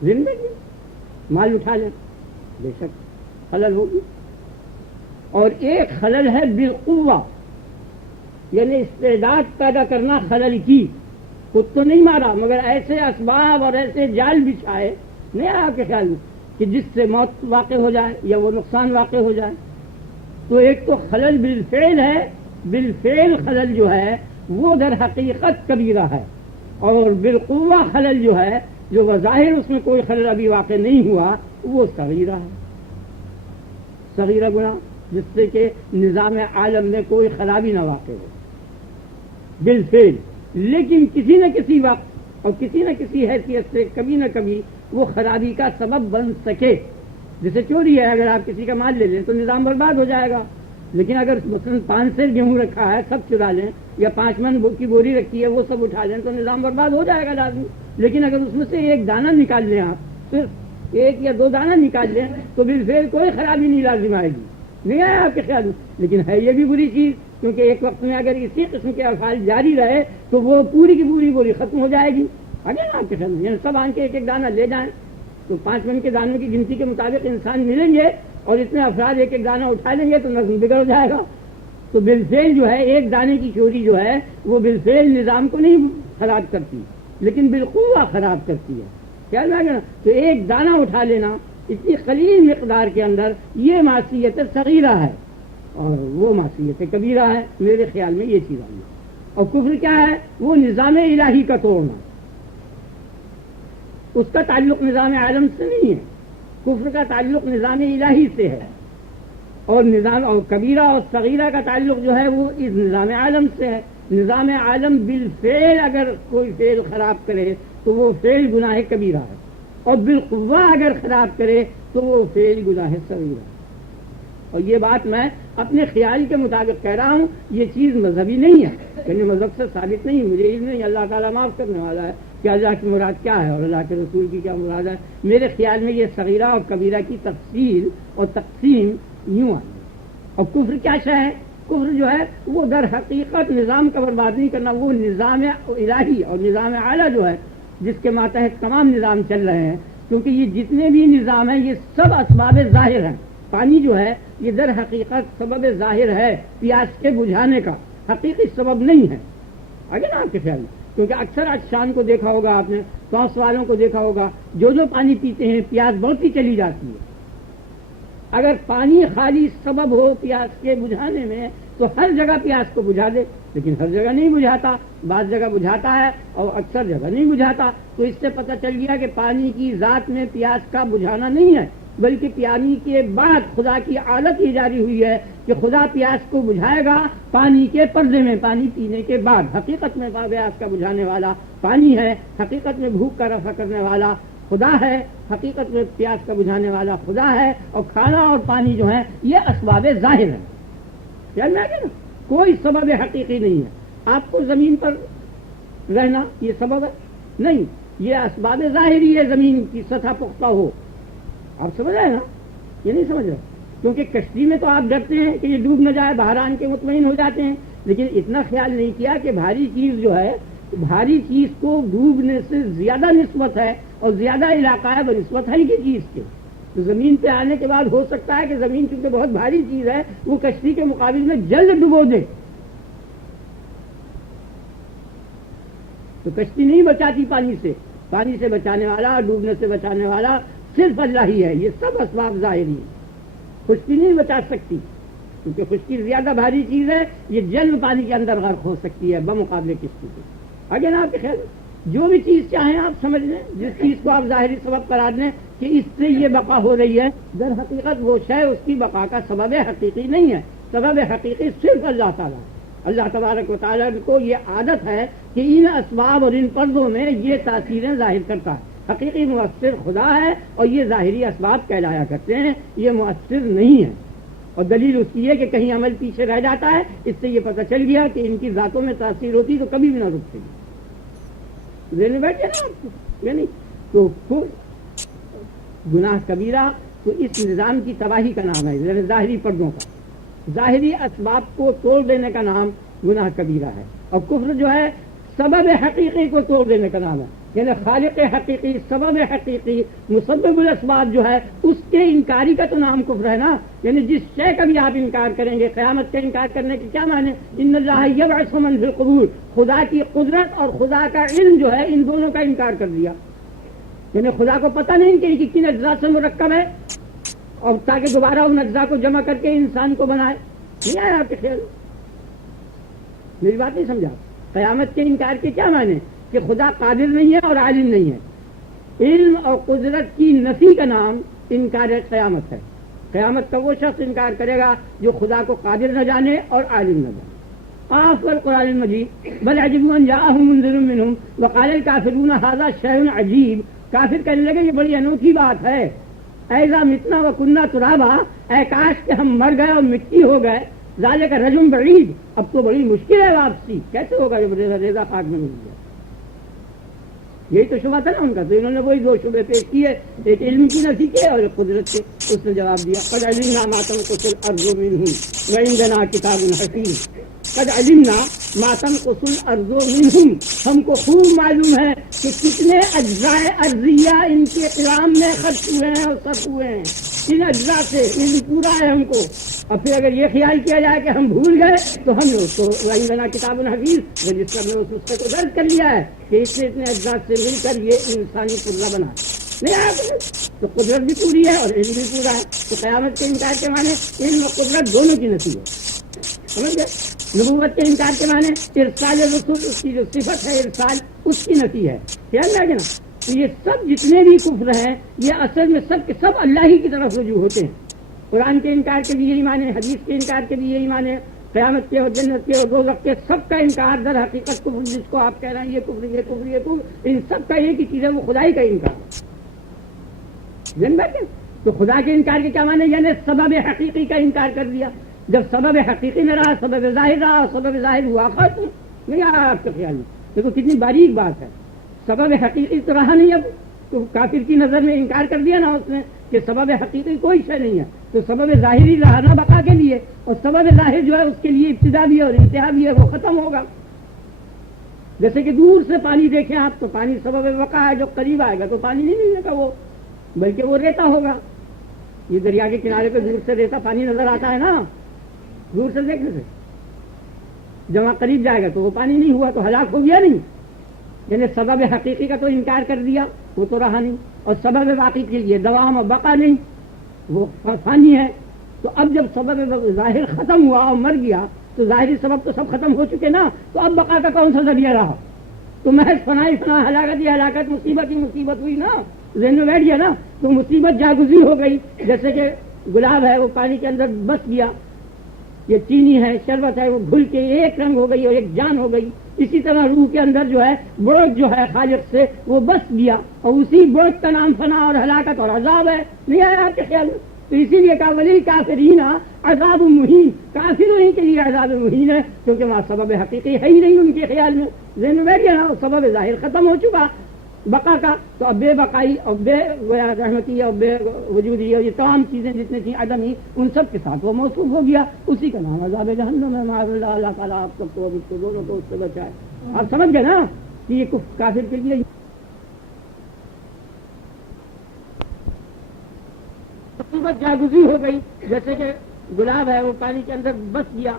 زندگی مال اٹھا لیں بے شک خلل ہوگی. اور ایک خلل ہے بالقوہ، یعنی استعداد پیدا کرنا خلل کی. خود تو نہیں مارا مگر ایسے اسباب اور ایسے جال بچھائے، نہیں آپ کے خیال میں کہ جس سے موت واقع ہو جائے یا وہ نقصان واقع ہو جائے. تو ایک تو خلل بالفعل ہے، بالفعل خلل جو ہے وہ در حقیقت کبیرہ ہے، اور بالقوہ خلل جو ہے جو بظاہر اس میں کوئی خلل ابھی واقع نہیں ہوا وہ صغیرہ ہے. صغیرہ گناہ جس سے کہ نظام عالم میں کوئی خرابی نہ واقع ہو بالفعل، لیکن کسی نہ کسی وقت اور کسی نہ کسی حیثیت سے کبھی نہ کبھی وہ خرابی کا سبب بن سکے. جیسے چوری ہے، اگر آپ کسی کا مال لے لیں تو نظام برباد ہو جائے گا. لیکن اگر مثلاً 5 سیر گیہوں رکھا ہے سب چرا لیں، یا 5 من کی بوری رکھی ہے وہ سب اٹھا لیں تو نظام برباد ہو جائے گا لازمی. لیکن اگر اس میں سے ایک دانہ نکال لیں، آپ صرف 1 یا 2 دانہ نکال لیں تو بالفعل کوئی خرابی نہیں لازم آئے گی. نہیں آیا آپ کے خیال میں؟ لیکن ہے یہ بھی بری چیز، کیونکہ ایک وقت میں اگر اسی قسم کے افعال جاری رہے تو وہ پوری کی پوری بوری ختم ہو جائے گی. آگے نا آپ کے خیال میں یعنی سب آن کے 1 دانہ لے جائیں تو 5 من کے دانوں کی گنتی کے مطابق انسان ملیں گے اور اتنے افراد 1 دانہ اٹھا لیں گے تو نظم بگڑ جائے گا. تو بالفعل جو ہے 1 دانے کی چوری جو ہے وہ بالفعل نظام کو نہیں خراب کرتی لیکن بالقوہ خراب کرتی ہے. خیال میں آ گیا؟ تو 1 دانہ اٹھا لینا اتنی قلیل مقدار کے اندر یہ معصیت صغیرہ ہے اور وہ معصیت کبیرہ ہے. میرے خیال میں یہ چیز آئی. اور کفر کیا ہے؟ وہ نظام الہی کا توڑنا. اس کا تعلق نظام عالم سے نہیں ہے، کفر کا تعلق نظام الہی سے ہے، اور نظام اور کبیرہ اور صغیرہ کا تعلق جو ہے وہ اس نظام عالم سے ہے. نظام عالم بالفعل اگر کوئی فعل خراب کرے تو وہ فعل گناہ کبیرہ ہے، اور بالقوہ اگر خراب کرے تو وہ فعل گناہ صغیرہ ہے. اور یہ بات میں اپنے خیال کے مطابق کہہ رہا ہوں، یہ چیز مذہبی نہیں ہے، یعنی مذہب سے ثابت نہیں، مجھے علم نہیں، اللہ تعالیٰ معاف کرنے والا ہے کہ اللہ کی مراد کیا ہے اور اللہ کے رسول کی کیا مراد ہے۔ میرے خیال میں یہ صغیرہ اور کبیرہ کی تفصیل اور تقسیم یوں ہے۔ اور کفر کیا شے ہے؟ کفر جو ہے وہ در حقیقت نظام کا برباد نہیں کرنا، وہ نظام الہی اور نظام اعلیٰ جو ہے جس کے ماتحت تمام نظام چل رہے ہیں، کیونکہ یہ جتنے بھی نظام ہیں یہ سب اسباب ظاہر ہیں۔ پانی جو ہے یہ در حقیقت سبب ظاہر ہے پیاس کے بجھانے کا، حقیقی سبب نہیں ہے۔ آگے نا آپ کے خیال میں، کیونکہ اکثر عطشان کو دیکھا ہوگا آپ نے، سانس والوں کو دیکھا ہوگا، جو پانی پیتے ہیں پیاس بڑھتی چلی جاتی ہے۔ اگر پانی خالی سبب ہو پیاس کے بجھانے میں تو ہر جگہ پیاس کو بجھا دے، لیکن ہر جگہ نہیں بجھاتا، بعض جگہ بجھاتا ہے اور اکثر جگہ نہیں بجھاتا۔ تو اس سے پتہ چل گیا کہ پانی کی ذات میں پیاس کا بجھانا نہیں ہے، بلکہ پانی کے بعد خدا کی عادت یہ جاری ہوئی ہے کہ خدا پیاس کو بجھائے گا پانی کے پردے میں، پانی پینے کے بعد۔ حقیقت میں پیاس کا بجھانے والا پانی ہے، حقیقت میں بھوک کا رفع کرنے والا خدا ہے، حقیقت میں پیاس کا بجھانے والا خدا ہے، اور کھانا اور پانی جو ہے یہ اسباب ظاہر ہے۔ خیال میں آ گیا نا، کوئی سبب حقیقی نہیں ہے۔ آپ کو زمین پر رہنا یہ سبب ہے نہیں، یہ اسباب ظاہری ہے، زمین کی سطح پختہ ہو، آپ سمجھ رہے ہیں نا؟ یہ نہیں سمجھ رہے، کیونکہ کشتی میں تو آپ ڈرتے ہیں کہ یہ ڈوب نہ جائے، باہر آن کے مطمئن ہو جاتے ہیں، لیکن اتنا خیال نہیں کیا کہ بھاری چیز جو ہے، بھاری چیز کو ڈوبنے سے زیادہ نسبت ہے اور زیادہ علاقہ ہے بنسبت ہلکی چیز کے۔ تو زمین پہ آنے کے بعد ہو سکتا ہے کہ زمین چونکہ بہت بھاری چیز ہے وہ کشتی کے مقابل میں جلد ڈبو دے، تو کشتی نہیں بچاتی پانی سے بچانے والا، ڈوبنے سے بچانے والا صرف اللہ ہی ہے۔ یہ سب اسباب ظاہری ہیں، خشکی نہیں بچا سکتی کیونکہ خشکی زیادہ بھاری چیز ہے، یہ جلد پانی کے اندر غرق ہو سکتی ہے بمقابلے کشتی کے۔ آگے نا آپ کے خیال جو بھی چیز چاہیں آپ سمجھ لیں، جس چیز کو آپ ظاہری سبب قرار دیں کہ اس سے یہ بقا ہو رہی ہے، در حقیقت وہ شے اس کی بقا کا سبب حقیقی نہیں ہے، سبب حقیقی صرف اللہ تعالیٰ۔ اللہ تبارک و تعالیٰ کو یہ عادت ہے کہ ان اسباب اور ان پردوں میں یہ تاثیریں ظاہر کرتا ہے۔ حقیقی مؤثر خدا ہے اور یہ ظاہری اسباب کہلایا کرتے ہیں، یہ مؤثر نہیں ہے۔ اور دلیل اس کی ہے کہ کہیں عمل پیچھے رہ جاتا ہے، اس سے یہ پتہ چل گیا کہ ان کی ذاتوں میں تاثیر ہوتی تو کبھی بھی نہ رکتے گی۔ لینے بیٹھے نا آپ کو، یعنی تو گناہ کبیرہ تو اس نظام کی تباہی کا نام ہے، یعنی ظاہری پردوں کا، ظاہری اسباب کو توڑ دینے کا نام گناہ کبیرہ ہے۔ اور کفر جو ہے سبب حقیقی کو توڑ دینے کا نام ہے، یعنی خالق حقیقی، سبب حقیقی، مسبب الاسباب جو ہے اس کے انکاری کا تو نام کفر ہے نا۔ یعنی جس شے کا بھی آپ انکار کریں گے، قیامت کا انکار کرنے کے کیا معنی؟ ان اللہ یبعث من فی القبور، خدا کی قدرت اور خدا کا علم جو ہے ان دونوں کا انکار کر دیا، یعنی خدا کو پتہ نہیں کہ کن اجزاء سے مرکب ہے اور تاکہ دوبارہ ان اجزاء کو جمع کر کے انسان کو بنائے۔ نہیں آیا آپ کے خیال؟ میری بات نہیں سمجھا؟ قیامت کے انکار کے کیا معنی؟ کہ خدا قادر نہیں ہے اور عالم نہیں ہے۔ علم اور قدرت کی نفی کا نام انکار قیامت ہے۔ قیامت کا وہ شخص انکار کرے گا جو خدا کو قادر نہ جانے اور عالم نہ جانے۔ آف القرآن المجید بل عجبوا ان جاءهم منذر منهم وقال الكافرون هذا شيء عجیب، کافر کہنے لگے یہ بڑی انوکھی بات ہے، ایذا متنا وکنا ترابا، اے کاش کہ ہم مر گئے اور مٹی ہو گئے، ذالک رجم بعید، اب تو بڑی مشکل ہے واپسی، کیسے ہوگا جب ریزہ خاک میں مل گیا؟ یہی تو شبہ تھا نا ان کا، تو انہوں نے وہی دو شبے پیش کیے، ایک علم کی نفی کے اور ایک قدرت کے۔ اس نے جواب دیا قد علمنا ما تنقص الارض منهم وعندنا کتاب حفیظ، قد علمنا ما تنقص الارض منهم، ہم کو خوب معلوم ہے کہ کتنے اجزاء ارضیہ ان کے قیام میں خرچ ہوئے ہیں اور صرف ہوئے ہیں، ان اجزاء سے علم پورا ہے ہم کو۔ اور پھر اگر یہ خیال کیا جائے کہ ہم بھول گئے تو ہم نے اس کو وعندنا کتاب حفیظ رجسٹر میں اس نسخے کو درج کر لیا ہے کہ اس نے اتنے اجزاء سے مل کر یہ انسانی پرزہ بنا نہیں آیا، تو قدرت بھی پوری ہے اور علم بھی پورا ہے۔ تو قیامت کے انکار کے معنی علم اور قدرت دونوں کی نفی ہے، سمجھ گئے؟ نبوت کے انکار کے معنی ارسال رسول، اس کی جو صفت ہے ارسال، اس کی نفی ہے۔ خیال رکھے نا، تو یہ سب جتنے بھی کفر ہیں یہ اصل میں سب کے سب اللہ ہی کی طرف رجوع ہوتے ہیں۔ قرآن کے انکار کے بھی یہی معنی، حدیث کے انکار کے بھی یہی معنی، قیامت کے اور جنت کے اور دوزخ کے، سب کا انکار در حقیقت کفر، جس کو آپ کہہ رہے ہیں یہ کفر یہ کفر یہ کفر، ان سب کا ایک ہی چیز ہے، وہ خدائی کا انکار ہے۔ تو خدا کے انکار کے کیا معنی؟ یعنی سبب حقیقی کا انکار کر دیا. جب سبب حقیقی میں رہا، سبب ظاہر رہا، سبب ظاہر ہوا ختم. نہیں آیا آپ کے خیال میں؟ دیکھو کتنی باریک بات ہے. سبب حقیقی تو رہا نہیں، اب تو کافر کی نظر میں انکار کر دیا نا اس نے کہ سبب حقیقی کوئی شے نہیں ہے. تو سبب ظاہری رہا نا بقا کے لیے، اور سبب ظاہر جو ہے اس کے لیے ابتدا بھی ہے اور انتہا بھی ہے، وہ ختم ہوگا. جیسے کہ دور سے پانی دیکھیں آپ تو پانی سبب بقا ہے، جو قریب آئے گا تو پانی نہیں ملے گا وہ، بلکہ وہ ریتا ہوگا. یہ دریا کے کنارے پہ دور سے ریتا پانی نظر آتا ہے نا، دور سے دیکھنے سے. جب وہاں قریب جائے گا تو وہ پانی نہیں ہوا، تو ہلاک ہو گیا نہیں. یعنی سبب حقیقی کا تو انکار کر دیا، وہ تو رہا نہیں. اور سبب باقی کے لیے دوام اور بقا نہیں، وہ فانی ہے. تو اب جب سبب ظاہر ختم ہوا اور مر گیا تو ظاہری سبب تو سب ختم ہو چکے نا، تو اب بقا کا کون سا ذریعہ رہا؟ تو محض فنا ہلاکت ہی ہلاکت، مصیبت ہی مصیبت ہوئی نا. ذہن میں بیٹھ گیا نا، تو مصیبت جاگزی ہو گئی. جیسے کہ گلاب ہے وہ پانی کے اندر بس گیا، یہ چینی ہے شربت ہے وہ گھل کے ایک رنگ ہو گئی اور ایک جان ہو گئی. اسی طرح روح کے اندر جو ہے برج جو ہے خالق سے وہ بس گیا، اور اسی برج کا نام فنا اور ہلاکت اور عذاب ہے. نہیں آیا آپ کے خیال میں؟ تو اسی لیے کہا ولی کافرین عذاب مہین، کافروں ہی کے لیے عذاب مہین ہے، کیونکہ وہاں سبب حقیقی ہے ہی نہیں ان کے خیال میں. ذہن میں بیٹھ گیا نا، سبب ظاہر ختم ہو چکا بقا کا، تو اب بے بقائی اور بے رحمتی اور بے وجودی اور یہ تمام چیزیں جتنی تھیں عدم ہی، ان سب کے ساتھ وہ موصوف ہو گیا. اسی کا نام عذاب جہنم ہے. معاذ اللہ، اللہ تعالیٰ آپ سب کو اب اس کو دونوں کو اس سے بچائے. آپ سمجھ گئے نا کہ یہ کافر کے لیے مصیبت جاگزی ہو گئی. جیسے کہ گلاب ہے وہ پانی کے اندر بس گیا،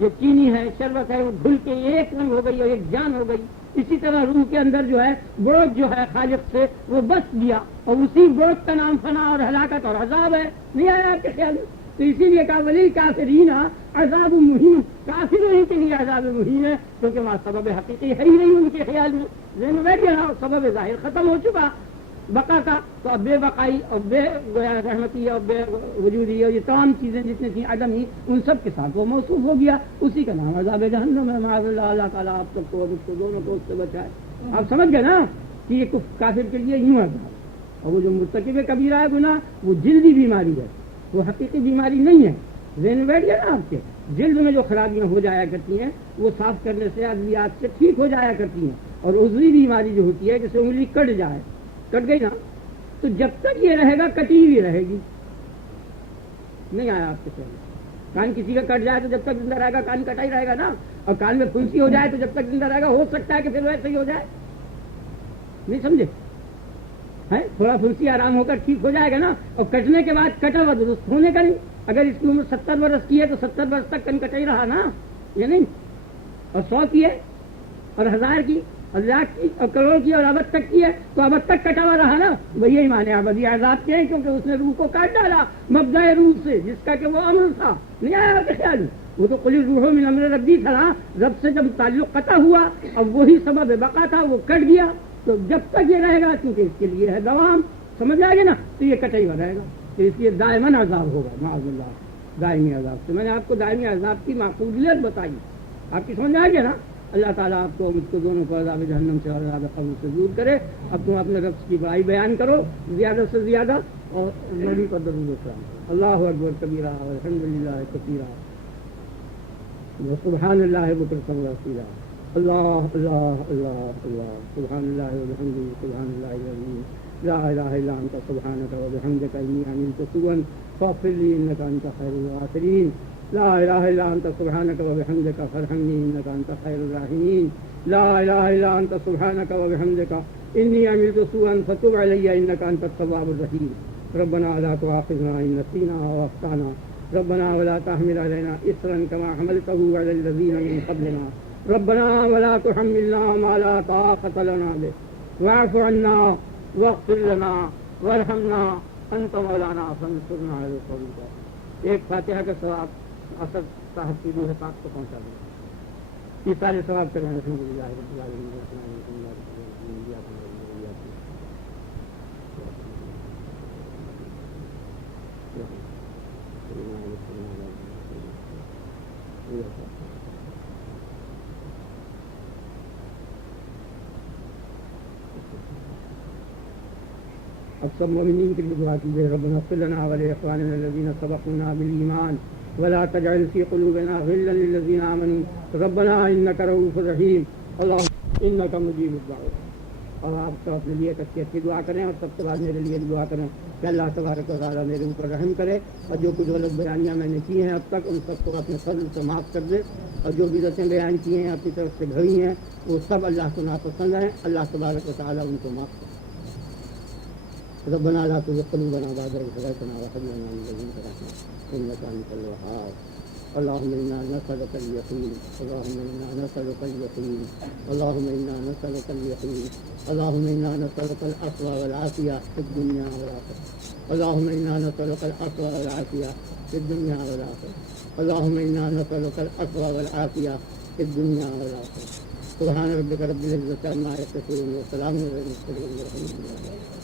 یہ چینی ہے شربت ہے وہ گھل کے ایک رنگ ہو گئی اور ایک جان ہو گئی. اسی طرح روح کے اندر جو ہے برج جو ہے خالق سے وہ بس گیا، اور اسی برج کا نام فنا اور ہلاکت اور عذاب ہے. نہیں آیا آپ کے خیال میں؟ تو اسی لیے کہا ولی کافرین عذاب مہین، کافروں ہی کے لیے عذاب مہین ہے، کیونکہ وہاں سبب حقیقی ہے ہی نہیں ان کے خیال میں. ذہن میں بیٹھ گیا نا، سبب ظاہر ختم ہو چکا بقا کا، تو اب بے بقائی اور بے رحمتی اور بے وجودی اور یہ تمام چیزیں جتنی تھیں عدم ہی، ان سب کے ساتھ وہ موصوف ہو گیا. اسی کا نام عذاب جہنم ہے. معاذ اللہ، اللہ تعالیٰ آپ سب کو اب اس کو دونوں کو اس سے بچائے. آپ سمجھ گئے نا کہ یہ کافر کے لیے یوں عذاب. اور وہ جو مرتکب کبیرہ گناہ وہ جلدی بیماری ہے، وہ حقیقی بیماری نہیں ہے. ذہن میں بیٹھ گیا نا آپ کے جلد میں جو خرابیاں ہو جایا کرتی ہیں وہ صاف کرنے سے ادویات سے ٹھیک ہو جایا کرتی ہیں. اور عضوی بیماری جو ہوتی ہے جیسے انگلی کٹ جائے، کٹ گئی نا، تو جب تک یہ رہے گا کٹی ہوئی رہے گی. نہیں آیا آپ کے سامنے؟ کان کسی کا کٹ جائے تو جب تک زندہ رہے گا کان کٹا ہی رہے گا نا. اور کان میں پھنسی ہو جائے تو جب تک زندہ رہے گا ہو سکتا ہے کہ پھر ویسے ہی ہو جائے. نہیں سمجھے؟ ہے تھوڑا پھنسی آرام ہو کر ٹھیک ہو جائے گا نا. اور کٹنے کے بعد کٹا ہوا درست ہونے کا نہیں. اگر اس کی عمر 70 برس کی ہے تو 70 برس تک کن کٹا ہی رہا نا، یہ نہیں. اور 100 کی ہے اور 1000 کی اور لاکھ کی اور کروڑ کی اور ابد تک کی ہے تو ابد تک کٹا ہوا رہا نا. وہی یہی مانے ابدی عذاب کے ہیں، کیونکہ اس نے روح کو کاٹ ڈالا مبدأ روح سے، جس کا کہ وہ امر تھا. نہیں آیا آپ کے خیال میں؟ وہ تو قل الروح من امر ربی تھا نا. رب سے جب تعلق قطع ہوا اب وہی سبب بقا تھا وہ کٹ گیا. تو جب تک یہ رہے گا کیونکہ اس کے لیے ہے دوام، سمجھ آئے گا نا، تو یہ کٹا ہی ہوا رہے گا. تو اس لیے دائماً عذاب ہوگا معاذ اللہ، دائمی عذاب. تو میں نے آپ کو دائمی عذاب کی معقولیت بتائی، آپ کی سمجھ آئے گا نا. اللہ تعالیٰ آپ کو مجھ کو دونوں کو عذاب جہنم سے اور عذاب قبر سے دور کرے. اب تم اپنے رب کی بڑائی بیان کرو زیادہ سے زیادہ، اور نبی پر درود و سلام. اللہ اکبر کبیرہ والحمد للہ کثیرہ وسبحان اللہ بکرۃ واسیلا. اللہ اللہ اللہ اللہ سبحان اللہ وبحمدہ سبحان اللہ العظیم. لا الہ الا انت سبحانک وبحمدک انی عملت سوءا فاغفر لی انک انت خیر الغافرین. لا الہ الا انت سبحانک وبحمدک فارحمنی انک انت خیر الراحمین. لا الہ الا انت سبحانک وبحمدک انی عملت سوءا فتب علی انک انت التواب الرحیم. ربنا لا تؤاخذنا ان نسینا او اخطانا. ربنا ولا تحمل علينا إصرا كما حملته على الذين من قبلنا. ربنا ولا تحملنا ما لا طاقة لنا به واعف عنا واغفر لنا وارحمنا أنت مولانا فانصرنا على القوم الكافرين. ایک فاتحہ کا ثواب اسد صاحب کی روح پاک کو پہنچا دیں. یہ سارے ثواب کریں. الحمدللہ رب العالمین. اب سب مومنین کے لیے دعا کیجیے ربنا اغفر لنا ولاخواننا الذین سبقونا بالایمان ولا تجعل في قلوبنا غلا للذین آمنوا ربنا انك رؤوف رحیم اللهم انك مجیب الدعوات. اور آپ سب اپنے لیے اچھی اچھی دعا کریں اور سب کے بعد میرے لیے دعا کریں کہ اللہ تبارک و تعالیٰ میرے اوپر رحم کرے اور جو کچھ غلط بیانیاں میں نے کی ہیں اب تک ان سب کو اپنے فضل سے معاف کر دے اور جو بدعتیں بیان کی ہیں اپنی طرف سے گھڑی ہیں وہ سب اللہ کو ناپسند ہیں. اللہ تبارک و تعالیٰ ان کو معاف کرے. ربنا لا تزغ قلوبنا بعد إذ هديتنا وهب لنا من لدنك رحمة إنك أنت الوهاب. اللهم إنا نسألك اليقين اللهم إنا نسألك اليقين اللهم إنا نسألك اليقين اللهم إنا نسألك العفو والعافية في الدنيا والآخرة اللهم إنا نسألك العفو والعافية في الدنيا والآخرة اللهم إنا نسألك العفو والعافية في الدنيا والآخرة. سبحان ربك رب العزة عما يصفون وسلام على المرسلين والحمد لله.